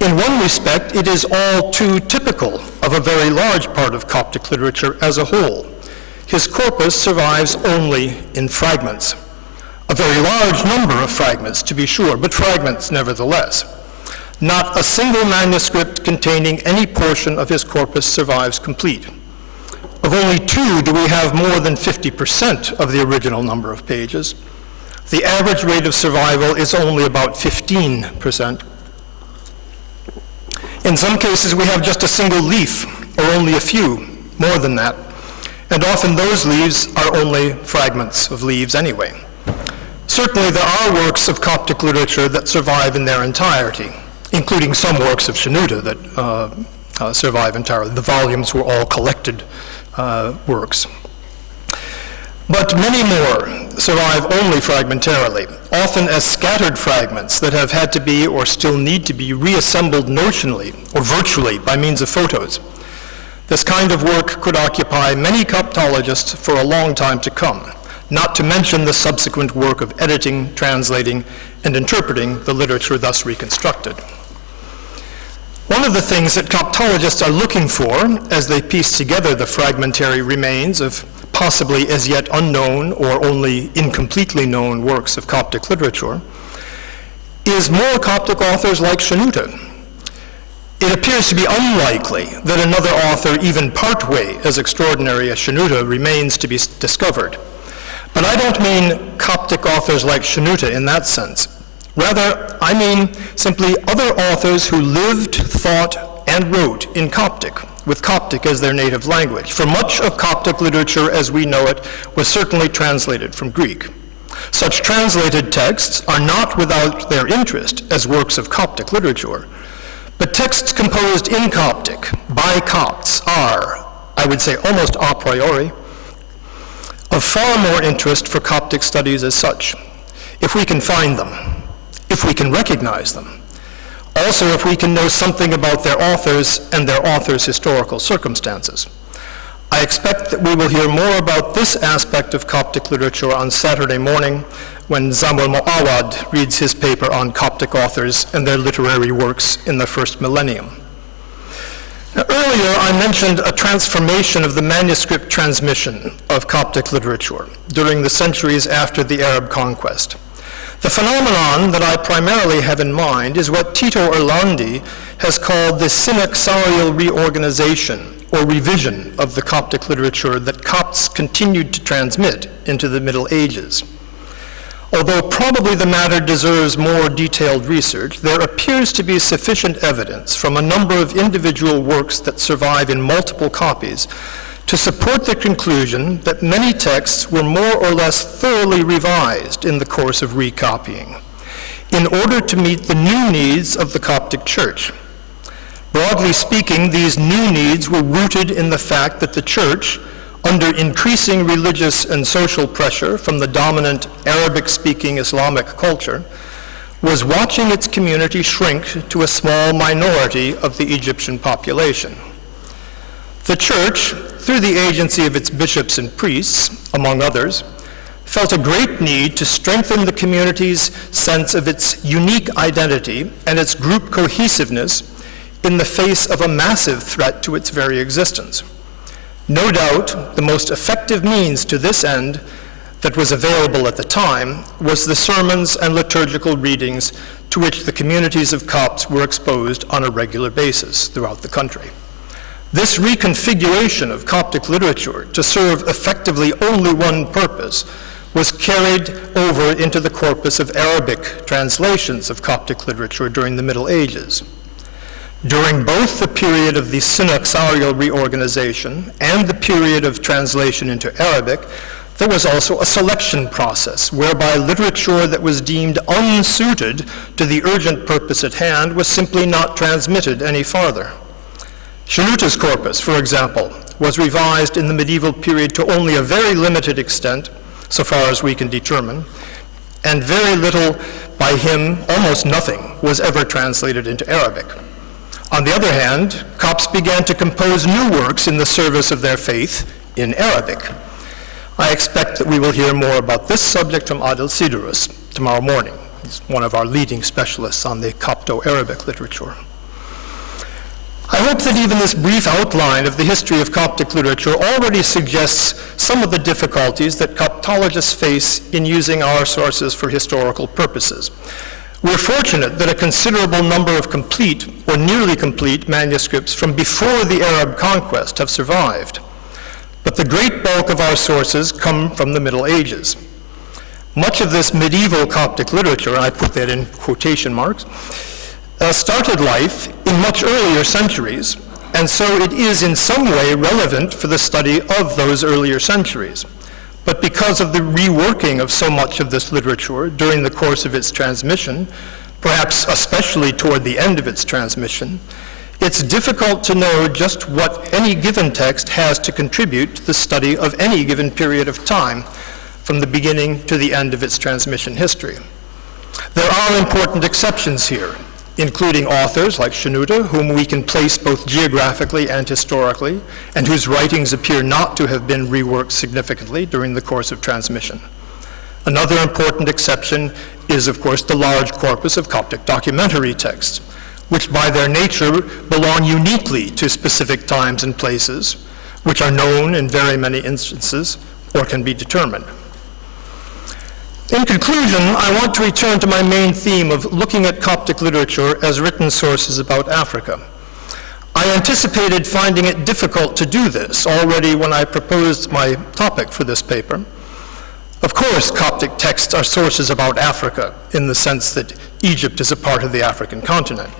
in one respect, it is all too typical of a very large part of Coptic literature as a whole. His corpus survives only in fragments. A very large number of fragments, to be sure, but fragments nevertheless. Not a single manuscript containing any portion of his corpus survives complete. Of only 2 do we have more than 50% of the original number of pages. The average rate of survival is only about 15%. In some cases, we have just a single leaf, or only a few, more than that. And often those leaves are only fragments of leaves anyway. Certainly there are works of Coptic literature that survive in their entirety, including some works of Shenouda that survive entirely. The volumes were all collected works. But many more survive only fragmentarily, often as scattered fragments that have had to be or still need to be reassembled notionally or virtually by means of photos. This kind of work could occupy many Coptologists for a long time to come, not to mention the subsequent work of editing, translating, and interpreting the literature thus reconstructed. One of the things that Coptologists are looking for as they piece together the fragmentary remains of possibly as yet unknown or only incompletely known works of Coptic literature is more Coptic authors like Shenouda. It appears to be unlikely that another author even partway as extraordinary as Shenouda remains to be discovered. But I don't mean Coptic authors like Shenouda in that sense. Rather, I mean simply other authors who lived, thought, and wrote in Coptic, with Coptic as their native language. For much of Coptic literature as we know it was certainly translated from Greek. Such translated texts are not without their interest as works of Coptic literature, but texts composed in Coptic by Copts are, I would say almost a priori, of far more interest for Coptic studies as such, if we can find them, if we can recognize them. Also, if we can know something about their authors and their authors' historical circumstances. I expect that we will hear more about this aspect of Coptic literature on Saturday morning when Samuel Moawad reads his paper on Coptic authors and their literary works in the first millennium. Now, earlier, I mentioned a transformation of the manuscript transmission of Coptic literature during the centuries after the Arab conquest. The phenomenon that I primarily have in mind is what Tito Orlandi has called the synaxarial reorganization or revision of the Coptic literature that Copts continued to transmit into the Middle Ages. Although probably the matter deserves more detailed research, there appears to be sufficient evidence from a number of individual works that survive in multiple copies to support the conclusion that many texts were more or less thoroughly revised in the course of recopying in order to meet the new needs of the Coptic Church. Broadly speaking, these new needs were rooted in the fact that the Church, under increasing religious and social pressure from the dominant Arabic-speaking Islamic culture, was watching its community shrink to a small minority of the Egyptian population. The Church, through the agency of its bishops and priests, among others, felt a great need to strengthen the community's sense of its unique identity and its group cohesiveness in the face of a massive threat to its very existence. No doubt, the most effective means to this end that was available at the time was the sermons and liturgical readings to which the communities of Copts were exposed on a regular basis throughout the country. This reconfiguration of Coptic literature to serve effectively only one purpose was carried over into the corpus of Arabic translations of Coptic literature during the Middle Ages. During both the period of the synaxarial reorganization and the period of translation into Arabic, there was also a selection process whereby literature that was deemed unsuited to the urgent purpose at hand was simply not transmitted any farther. Shenouda's corpus, for example, was revised in the medieval period to only a very limited extent, so far as we can determine, and very little by him, almost nothing, was ever translated into Arabic. On the other hand, Copts began to compose new works in the service of their faith in Arabic. I expect that we will hear more about this subject from Adil Sidurus tomorrow morning. He's one of our leading specialists on the Copto-Arabic literature. I hope that even this brief outline of the history of Coptic literature already suggests some of the difficulties that Coptologists face in using our sources for historical purposes. We're fortunate that a considerable number of complete or nearly complete manuscripts from before the Arab conquest have survived. But the great bulk of our sources come from the Middle Ages. Much of this medieval Coptic literature, I put that in quotation marks, started life in much earlier centuries, and so it is in some way relevant for the study of those earlier centuries. But because of the reworking of so much of this literature during the course of its transmission, perhaps especially toward the end of its transmission, it's difficult to know just what any given text has to contribute to the study of any given period of time, from the beginning to the end of its transmission history. There are important exceptions here, including authors like Shenouda, whom we can place both geographically and historically, and whose writings appear not to have been reworked significantly during the course of transmission. Another important exception is, of course, the large corpus of Coptic documentary texts, which by their nature belong uniquely to specific times and places, which are known in very many instances or can be determined. In conclusion, I want to return to my main theme of looking at Coptic literature as written sources about Africa. I anticipated finding it difficult to do this already when I proposed my topic for this paper. Of course, Coptic texts are sources about Africa in the sense that Egypt is a part of the African continent.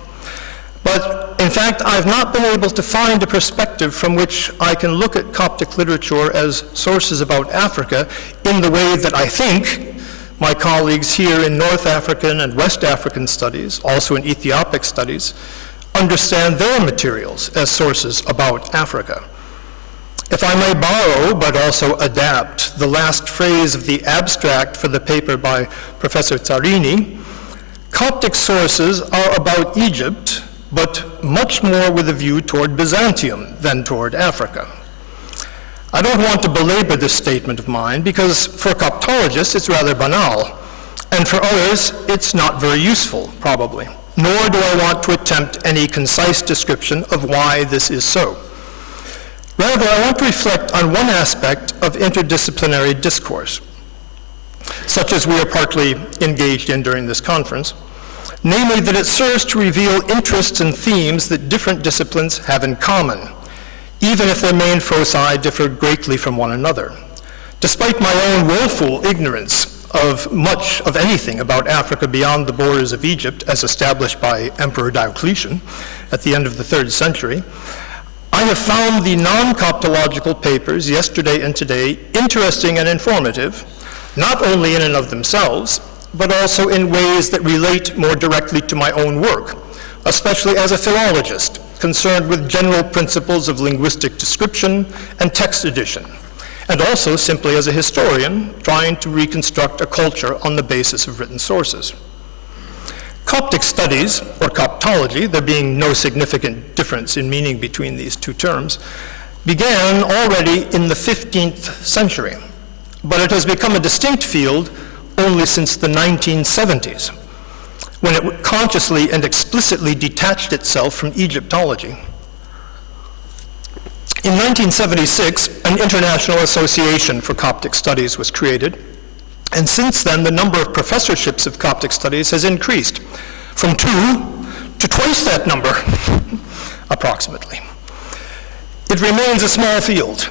But in fact, I've not been able to find a perspective from which I can look at Coptic literature as sources about Africa in the way that I think my colleagues here in North African and West African studies, also in Ethiopic studies, understand their materials as sources about Africa. If I may borrow, but also adapt, the last phrase of the abstract for the paper by Professor Zarini, Coptic sources are about Egypt, but much more with a view toward Byzantium than toward Africa. I don't want to belabor this statement of mine because for Coptologists it's rather banal, and for others it's not very useful, probably, nor do I want to attempt any concise description of why this is so. Rather, I want to reflect on one aspect of interdisciplinary discourse, such as we are partly engaged in during this conference, namely that it serves to reveal interests and themes that different disciplines have in common, even if their main foci differ greatly from one another. Despite my own woeful ignorance of much of anything about Africa beyond the borders of Egypt, as established by Emperor Diocletian at the end of the 3rd century, I have found the non-Coptological papers, yesterday and today, interesting and informative, not only in and of themselves, but also in ways that relate more directly to my own work, especially as a philologist, concerned with general principles of linguistic description and text addition, and also simply as a historian trying to reconstruct a culture on the basis of written sources. Coptic studies, or Coptology, there being no significant difference in meaning between these two terms, began already in the 15th century, but it has become a distinct field only since the 1970s, when it consciously and explicitly detached itself from Egyptology. In 1976, an international association for Coptic studies was created, and since then the number of professorships of Coptic studies has increased from 2 to twice that number, approximately. It remains a small field.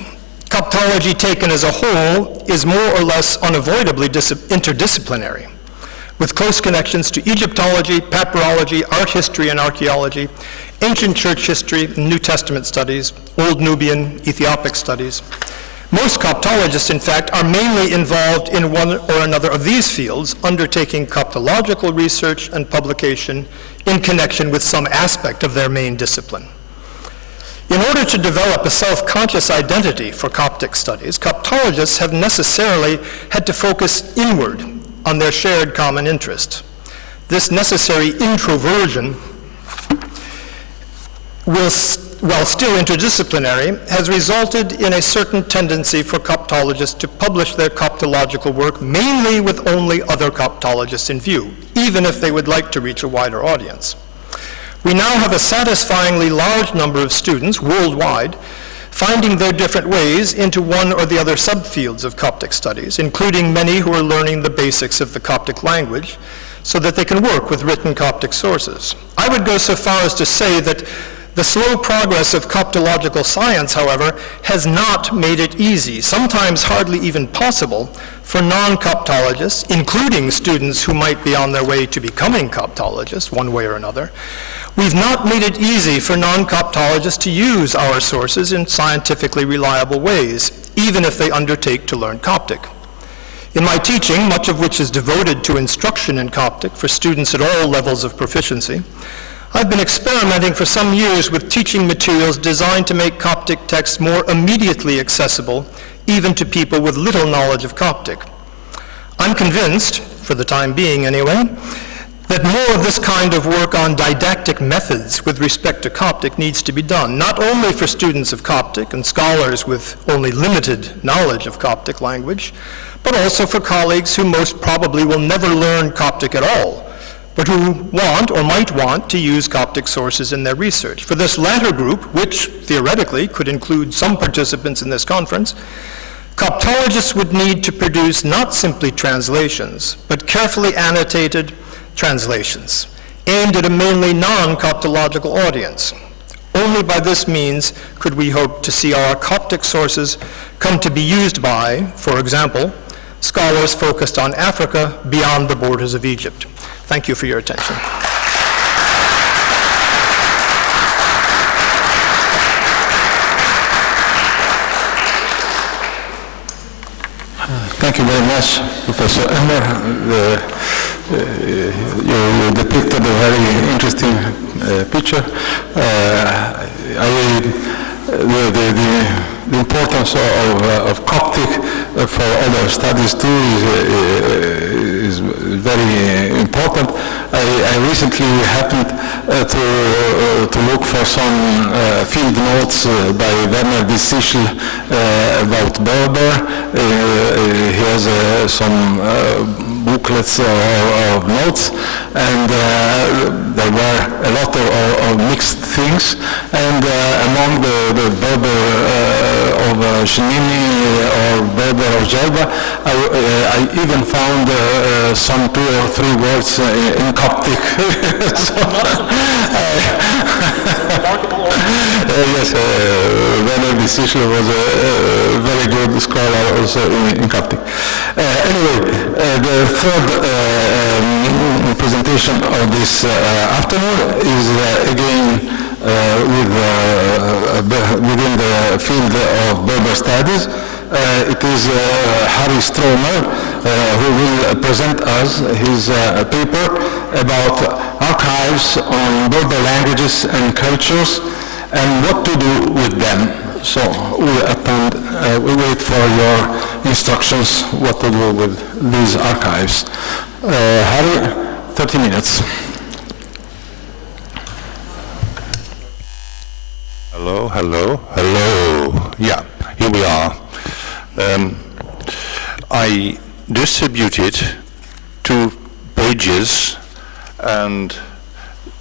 Coptology taken as a whole is more or less unavoidably interdisciplinary, with close connections to Egyptology, papyrology, art history and archaeology, ancient church history, New Testament studies, Old Nubian, Ethiopic studies. Most Coptologists, in fact, are mainly involved in one or another of these fields, undertaking Coptological research and publication in connection with some aspect of their main discipline. In order to develop a self-conscious identity for Coptic studies, Coptologists have necessarily had to focus inward on their shared common interest. This necessary introversion while still interdisciplinary, has resulted in a certain tendency for Coptologists to publish their Coptological work mainly with only other Coptologists in view, even if they would like to reach a wider audience. We now have a satisfyingly large number of students worldwide finding their different ways into one or the other subfields of Coptic studies, including many who are learning the basics of the Coptic language so that they can work with written Coptic sources. I would go so far as to say that the slow progress of Coptological science, however, has not made it easy, sometimes hardly even possible, for non-Coptologists, including students who might be on their way to becoming Coptologists, one way or another. We've not made it easy for non-Coptologists to use our sources in scientifically reliable ways, even if they undertake to learn Coptic. In my teaching, much of which is devoted to instruction in Coptic for students at all levels of proficiency, I've been experimenting for some years with teaching materials designed to make Coptic texts more immediately accessible, even to people with little knowledge of Coptic. I'm convinced, for the time being anyway, that more of this kind of work on didactic methods with respect to Coptic needs to be done, not only for students of Coptic and scholars with only limited knowledge of Coptic language, but also for colleagues who most probably will never learn Coptic at all, but who want or might want to use Coptic sources in their research. For this latter group, which theoretically could include some participants in this conference, Coptologists would need to produce not simply translations, but carefully annotated translations aimed at a mainly non-Coptological audience. Only by this means could we hope to see our Coptic sources come to be used by, for example, scholars focused on Africa beyond the borders of Egypt. Thank you for your attention. Thank you very much, Professor Emmer. You depicted a very interesting picture. The importance of Coptic for other studies too is very important. I recently happened to look for some field notes by Werner Wissichl about Berber. He has some booklets of notes, and there were a lot of mixed things, and among the Berber of Shinini or Berber of Jerba, I even found some 2 or 3 words in Coptic. Yes, Werner Wissichl was a very good scholar also in Coptic. Anyway, the third presentation of this afternoon is again within the field of Berber studies. It is Harry Stromer who will present us his paper about archives on Berber languages and cultures and what to do with them. So we wait for your instructions what to do with these archives. Harry, 30 minutes. Hello, hello, hello. Yeah, here we are. I distributed 2 pages, and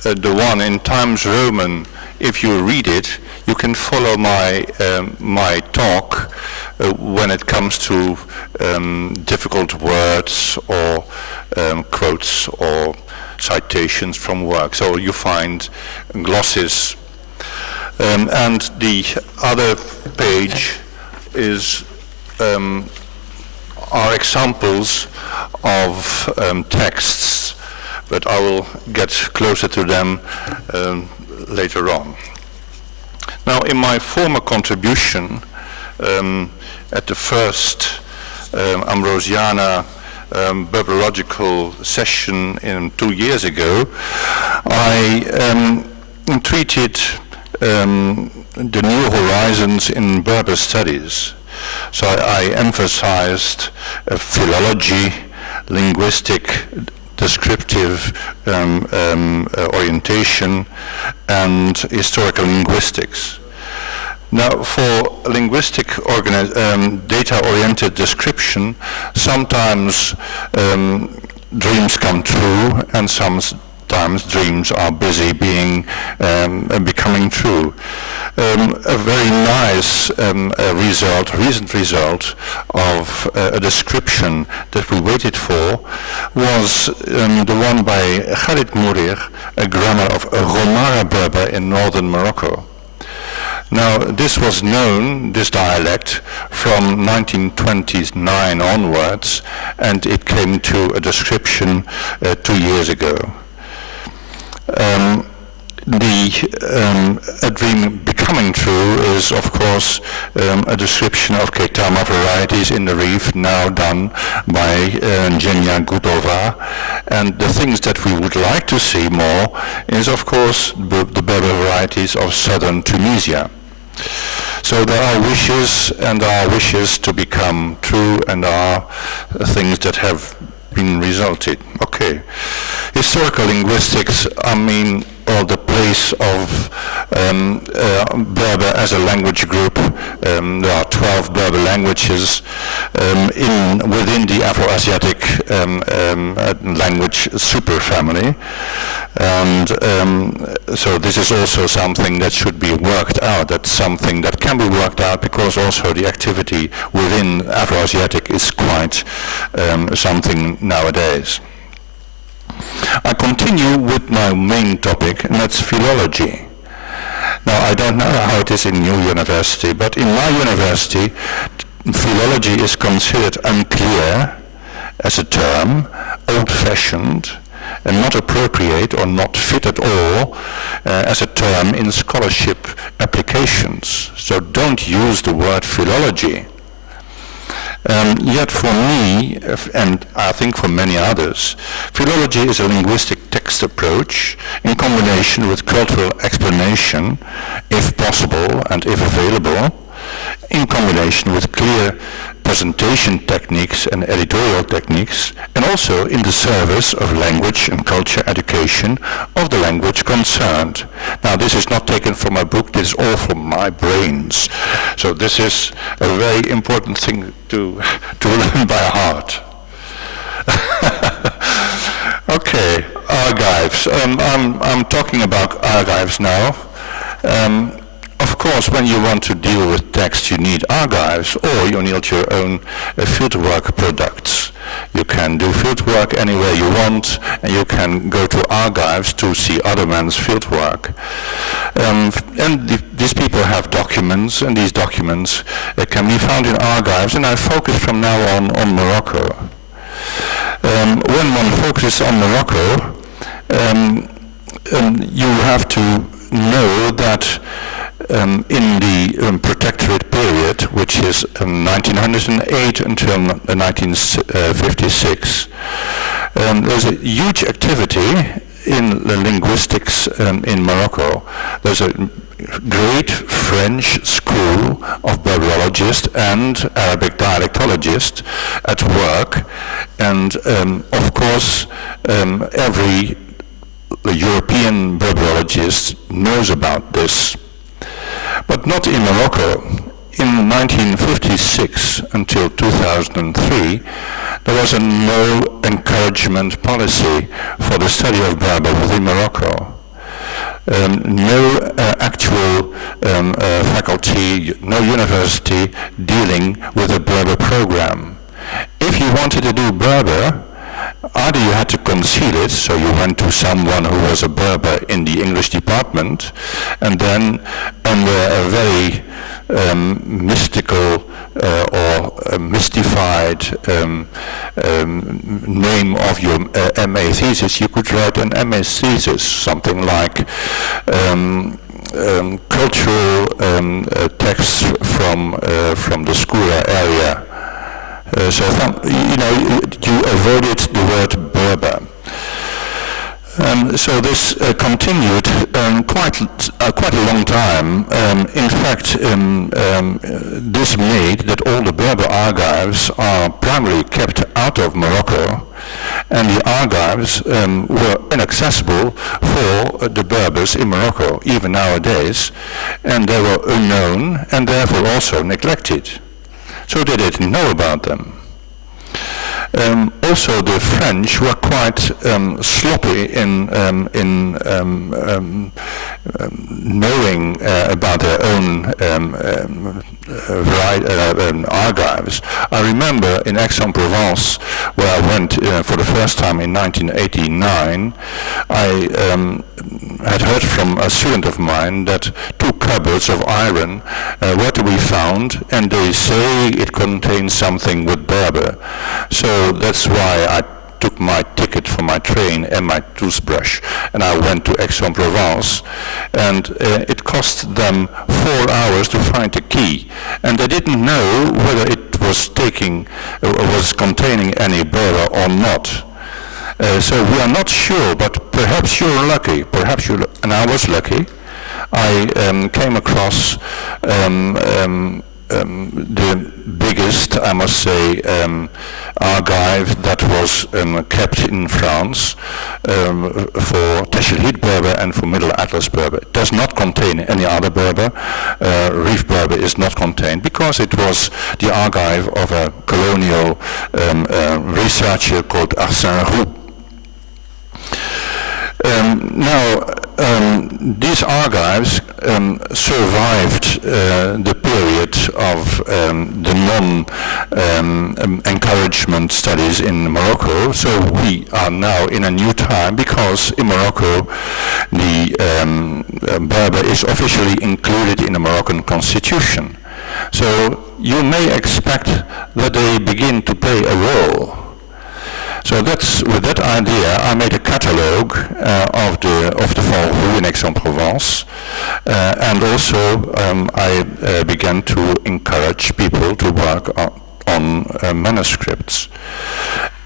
the one in Times Roman, if you read it, you can follow my talk when it comes to difficult words or quotes or citations from work. So you find glosses. And the other page is are examples of texts, but I will get closer to them later on. Now, in my former contribution at the first Ambrosiana Berberological session 2 years ago, I treated the new horizons in Berber studies. So I emphasized philology, linguistic descriptive orientation, and historical linguistics. Now, for linguistic data-oriented description, sometimes dreams come true, and sometimes dreams are busy becoming true. A very nice recent result of a description that we waited for was the one by Khalid Mourir, a grammar of a Romara Berber in northern Morocco. Now, this was known, this dialect, from 1929 onwards, and it came to a description 2 years ago. A dream becoming true is, of course, a description of Ketama varieties in the reef, now done by gennaio. And the things that we would like to see more is, of course, the Berber varieties of southern Tunisia. So there are wishes, and there are wishes to become true, and there are things that have been resulted. Okay. Historical linguistics, I mean, or the place of Berber as a language group. There are 12 Berber languages within the Afro-Asiatic language superfamily. And so this is also something that should be worked out. That's something that can be worked out, because also the activity within Afro-Asiatic is quite something nowadays. I continue with my main topic, and that's philology. Now, I don't know how it is in your university, but in my university, philology is considered unclear as a term, old-fashioned, and not appropriate or not fit at all as a term in scholarship applications. So don't use the word philology. Yet for me, and I think for many others, philology is a linguistic text approach in combination with cultural explanation, if possible and if available, in combination with clear presentation techniques and editorial techniques, and also in the service of language and culture education of the language concerned. Now, this is not taken from a book, this is all from my brains. So this is a very important thing to learn by heart. Okay, archives. I'm talking about archives now. Of course, when you want to deal with text, you need archives, or you need your own fieldwork products. You can do fieldwork anywhere you want, and you can go to archives to see other men's fieldwork. These people have documents, and these documents can be found in archives, and I focus from now on Morocco. When one focuses on Morocco, you have to know that in the protectorate period, which is 1908 until 1956, there's a huge activity in the linguistics in Morocco. There's a great French school of Berberologists and Arabic dialectologists at work, and of course every European Berberologist knows about this. But not in Morocco. In 1956 until 2003, there was a no encouragement policy for the study of Berber within Morocco. No actual faculty, no university dealing with a Berber program. If you wanted to do Berber, either you had to conceal it, so you went to someone who was a Berber in the English department, and then under a very mystical or mystified name of your MA thesis, you could write an MA thesis, something like cultural texts from the Skura area. So you avoided the word Berber. So this continued quite a long time. In fact, this made that all the Berber archives are primarily kept out of Morocco, and the archives were inaccessible for the Berbers in Morocco, even nowadays, and they were unknown and therefore also neglected. So they didn't know about them. Also, the French were quite sloppy in knowing about their own archives. I remember in Aix-en-Provence, where I went for the first time in 1989, I had heard from a student of mine that 2 cupboards of iron were to be found, and they say it contains something with Berber. So that's why I took my ticket for my train and my toothbrush, and I went to Aix-en-Provence, and it cost them 4 hours to find the key, and they didn't know whether it was containing any Berber or not. So we are not sure, but perhaps you're lucky. And I was lucky. I came across the biggest, I must say, archive that was kept in France for Teshilhit Berber and for Middle Atlas Berber. It does not contain any other Berber. Reef Berber is not contained because it was the archive of a colonial researcher called Arsène Roux. These archives survived the period of the non-encouragement studies in Morocco, so we are now in a new time because in Morocco the Berber is officially included in the Moroccan constitution. So you may expect that they begin to play a role. So that's, with that idea, I made a catalogue of the Fonti in Aix-en-Provence, and also I began to encourage people to work on manuscripts.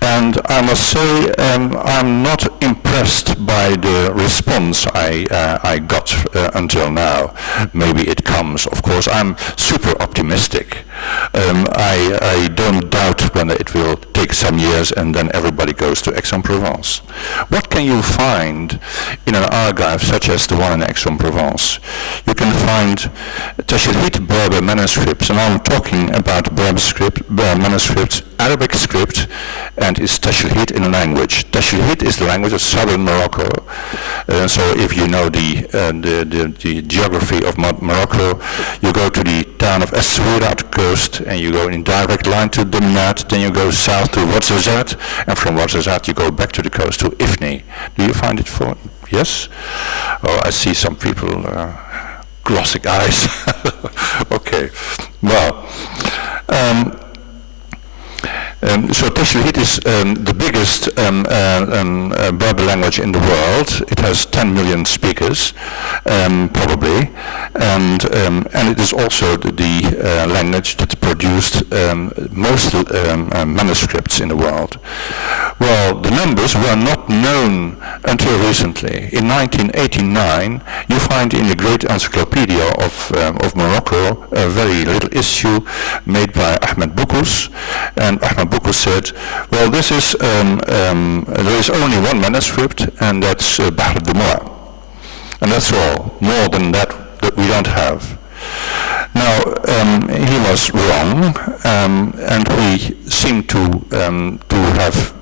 And I must say, I'm not impressed by the response I got until now. Maybe it comes, of course. I'm super optimistic. I don't doubt whether it will take some years and then everybody goes to Aix-en-Provence. What can you find in an archive such as the one in Aix-en-Provence? You can find Teshilhit Berber manuscripts, and I'm talking about Berber manuscripts, Arabic script, and is Teshilhit in a language. Teshilhit is the language of southern Morocco. So if you know the geography of Morocco, you go to the town of Essaouira at the coast, and you go in direct line to Dimnat, then you go south to Ouarzazate, and from Ouarzazate you go back to the coast to Ifni. Do you find it for? Yes? Oh, I see some people glossing eyes. Okay. Well. So Teshilhit is the biggest Berber language in the world. It has 10 million speakers, probably, and it is also the language that produced most manuscripts in the world. Well, the numbers were not known until recently. In 1989, you find in the Great Encyclopedia of Morocco a very little issue made by Ahmed Boukous, and Ahmed Boukous said, well, this is there is only one manuscript, and that's Bahr al-Dumoua, and that's all. More than that we don't have. Now, he was wrong, and we seem to have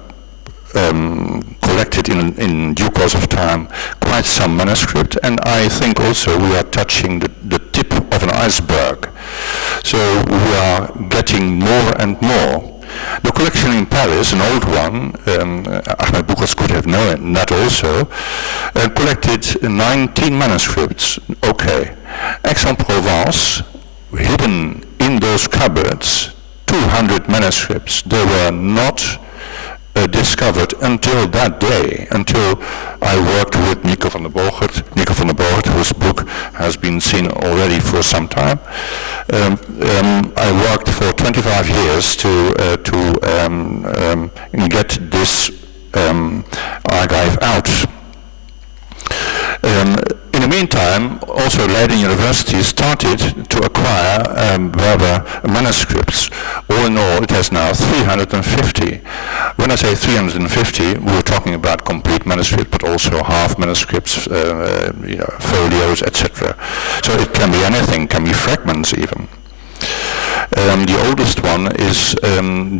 collected in due course of time quite some manuscript, and I think also we are touching the tip of an iceberg. So we are getting more and more. The collection in Paris, an old one, Ahmed Boukous could have known that also, collected 19 manuscripts. Okay. Aix-en-Provence, hidden in those cupboards, 200 manuscripts. They were not discovered until that day, until I worked with Nico van der Bogert, whose book has been seen already for some time. I worked for 25 years to get this archive out. In the meantime, also Leiden University started to acquire Berber manuscripts. All in all, it has now 350. When I say 350, we're talking about complete manuscripts, but also half manuscripts, folios, etc. So it can be anything, can be fragments even. The oldest one is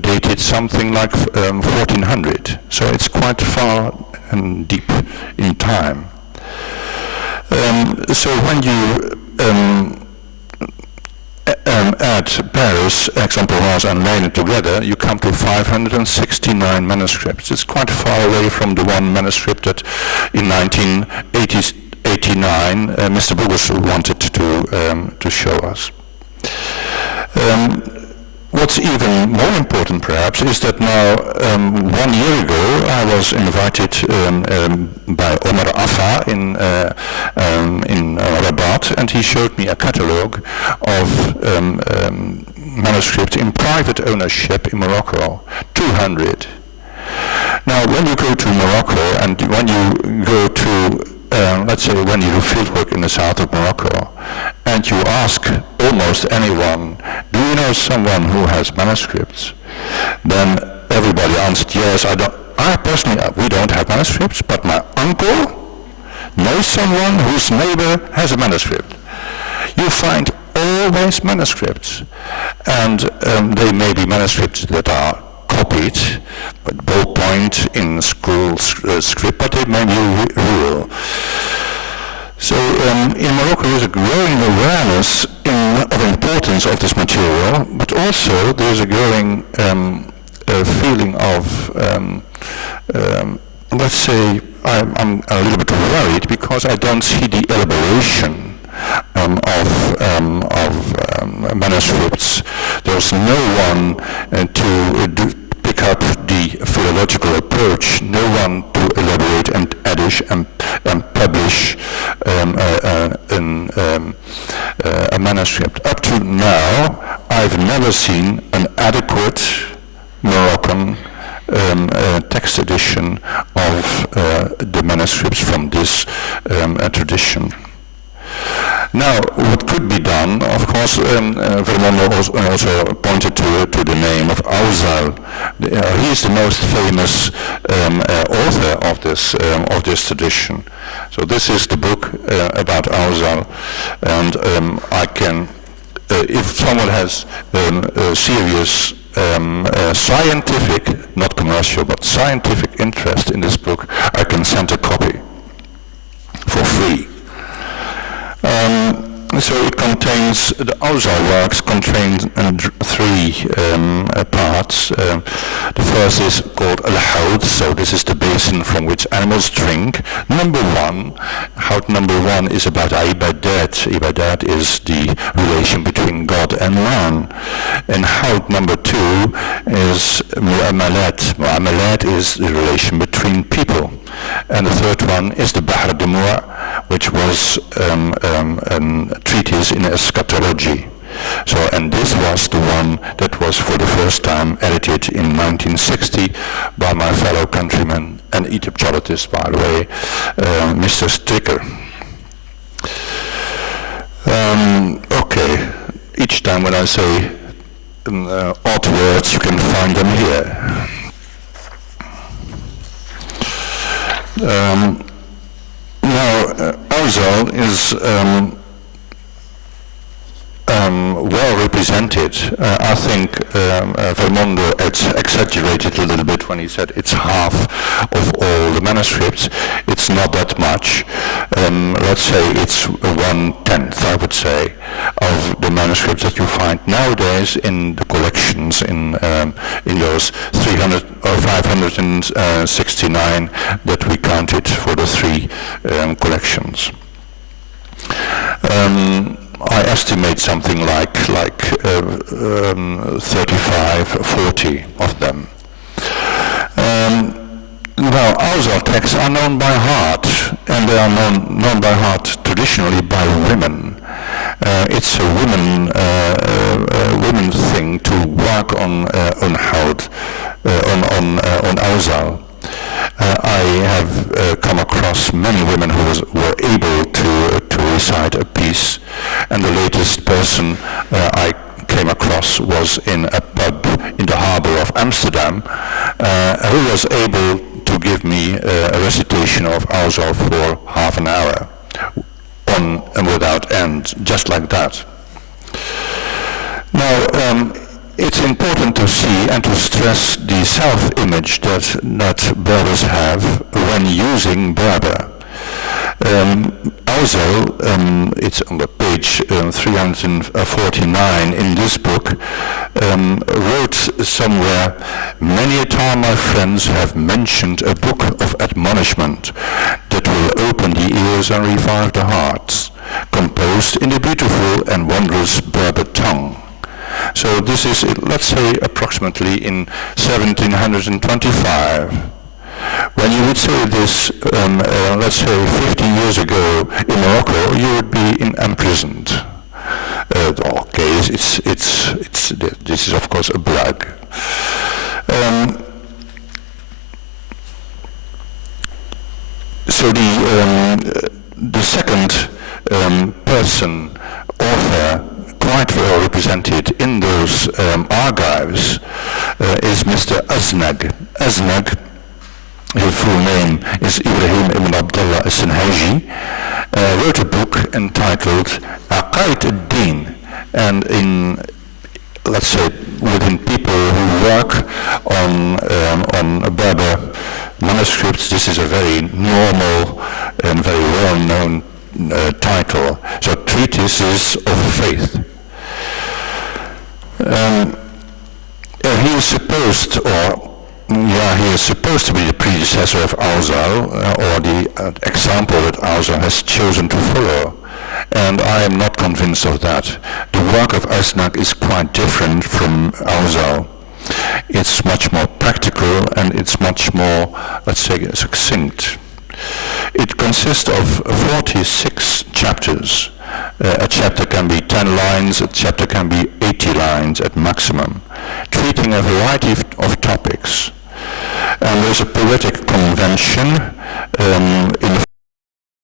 dated something like 1400, so it's quite far and deep in time. So when you add Paris, Aix-en-Provence and Leiden together, you come to 569 manuscripts. It's quite far away from the one manuscript that in 1989 Mr. Bogus wanted to show us. What's even more important, perhaps, is that now, 1 year ago, I was invited by Omar Affa in Rabat, and he showed me a catalogue of manuscripts in private ownership in Morocco, 200. Now, when you go to Morocco, and when you go to let's say when you do fieldwork in the south of Morocco, and you ask almost anyone, do you know someone who has manuscripts? Then everybody answered, yes, I personally, we don't have manuscripts, but my uncle knows someone whose neighbor has a manuscript. You find always manuscripts, and they may be manuscripts that are copied, but ballpoint in school script, but they may be real. So in Morocco there's a growing awareness of importance of this material, but also there's a growing feeling of, let's say, I'm a little bit worried because I don't see the elaboration of manuscripts. There's no one to pick up the philological approach, no one to elaborate and edit and publish a manuscript. Up to now, I've never seen an adequate Moroccan text edition of the manuscripts from this tradition. Now, what could be done, of course, Vermondo also pointed to the name of Ausal. He is the most famous author of this tradition. So this is the book about Ausal, and I can, if someone has serious scientific, not commercial, but scientific interest in this book, I can send a copy for free. So it contains, the Ausal works contain three parts. The first is called Al-Hawd, so this is the basin from which animals drink. Number one, Hawd number one is about Ibadat. Ibadat is the relation between God and man. And Hawd number two is Mu'amalat. Mu'amalat is the relation between people. And the third one is the Bahr Demur, which was a treatise in eschatology. So, and this was the one that was for the first time edited in 1960 by my fellow countryman and Egyptologist, by the way, Mr. Stricker. Okay, each time when I say odd words, you can find them here. Now, Ausal is well represented. I think Vermondo exaggerated a little bit when he said it's half of all the manuscripts. It's not that much. Let's say it's 1/10, I would say, of the manuscripts that you find nowadays in the collections in those 300 or 569 that we counted for the three collections. I estimate something like 35, 40 of them. Now, Ausal texts are known by heart, and they are known by heart traditionally by women. It's a women thing to work on Hawd, on Ausal. I have come across many women who were able to recite a piece, and the latest person I came across was in a pub in the harbor of Amsterdam, who was able to give me a recitation of Ausal for half an hour, on and without end, just like that. Now, it's important to see and to stress the self-image that Berbers have when using Berber. Ausal, it's on the page 349 in this book, wrote somewhere, "Many a time my friends have mentioned a book of admonishment that will open the ears and revive the hearts, composed in the beautiful and wondrous Berber tongue." So this is, let's say, approximately in 1725. When you would say this, let's say 50 years ago in Morocco, you would be imprisoned. Okay, this is of course a brag. So the second person, author, quite well represented in those archives is Mr. Aznag. Aznag, his full name is Ibrahim ibn Abdullah al-Sinhaji, wrote a book entitled Aqaid ad-Din, and in, let's say, within people who work on Berber manuscripts, this is a very normal and very well-known title. So, Treatises of Faith. He is supposed, he is supposed to be the predecessor of Ausal, or the example that Ausal has chosen to follow. And I am not convinced of that. The work of Aznag is quite different from Ausal. It's much more practical and it's much more, let's say, succinct. It consists of 46 chapters. A chapter can be 10 lines, a chapter can be 80 lines at maximum, treating a variety of topics. And there's a poetic convention in the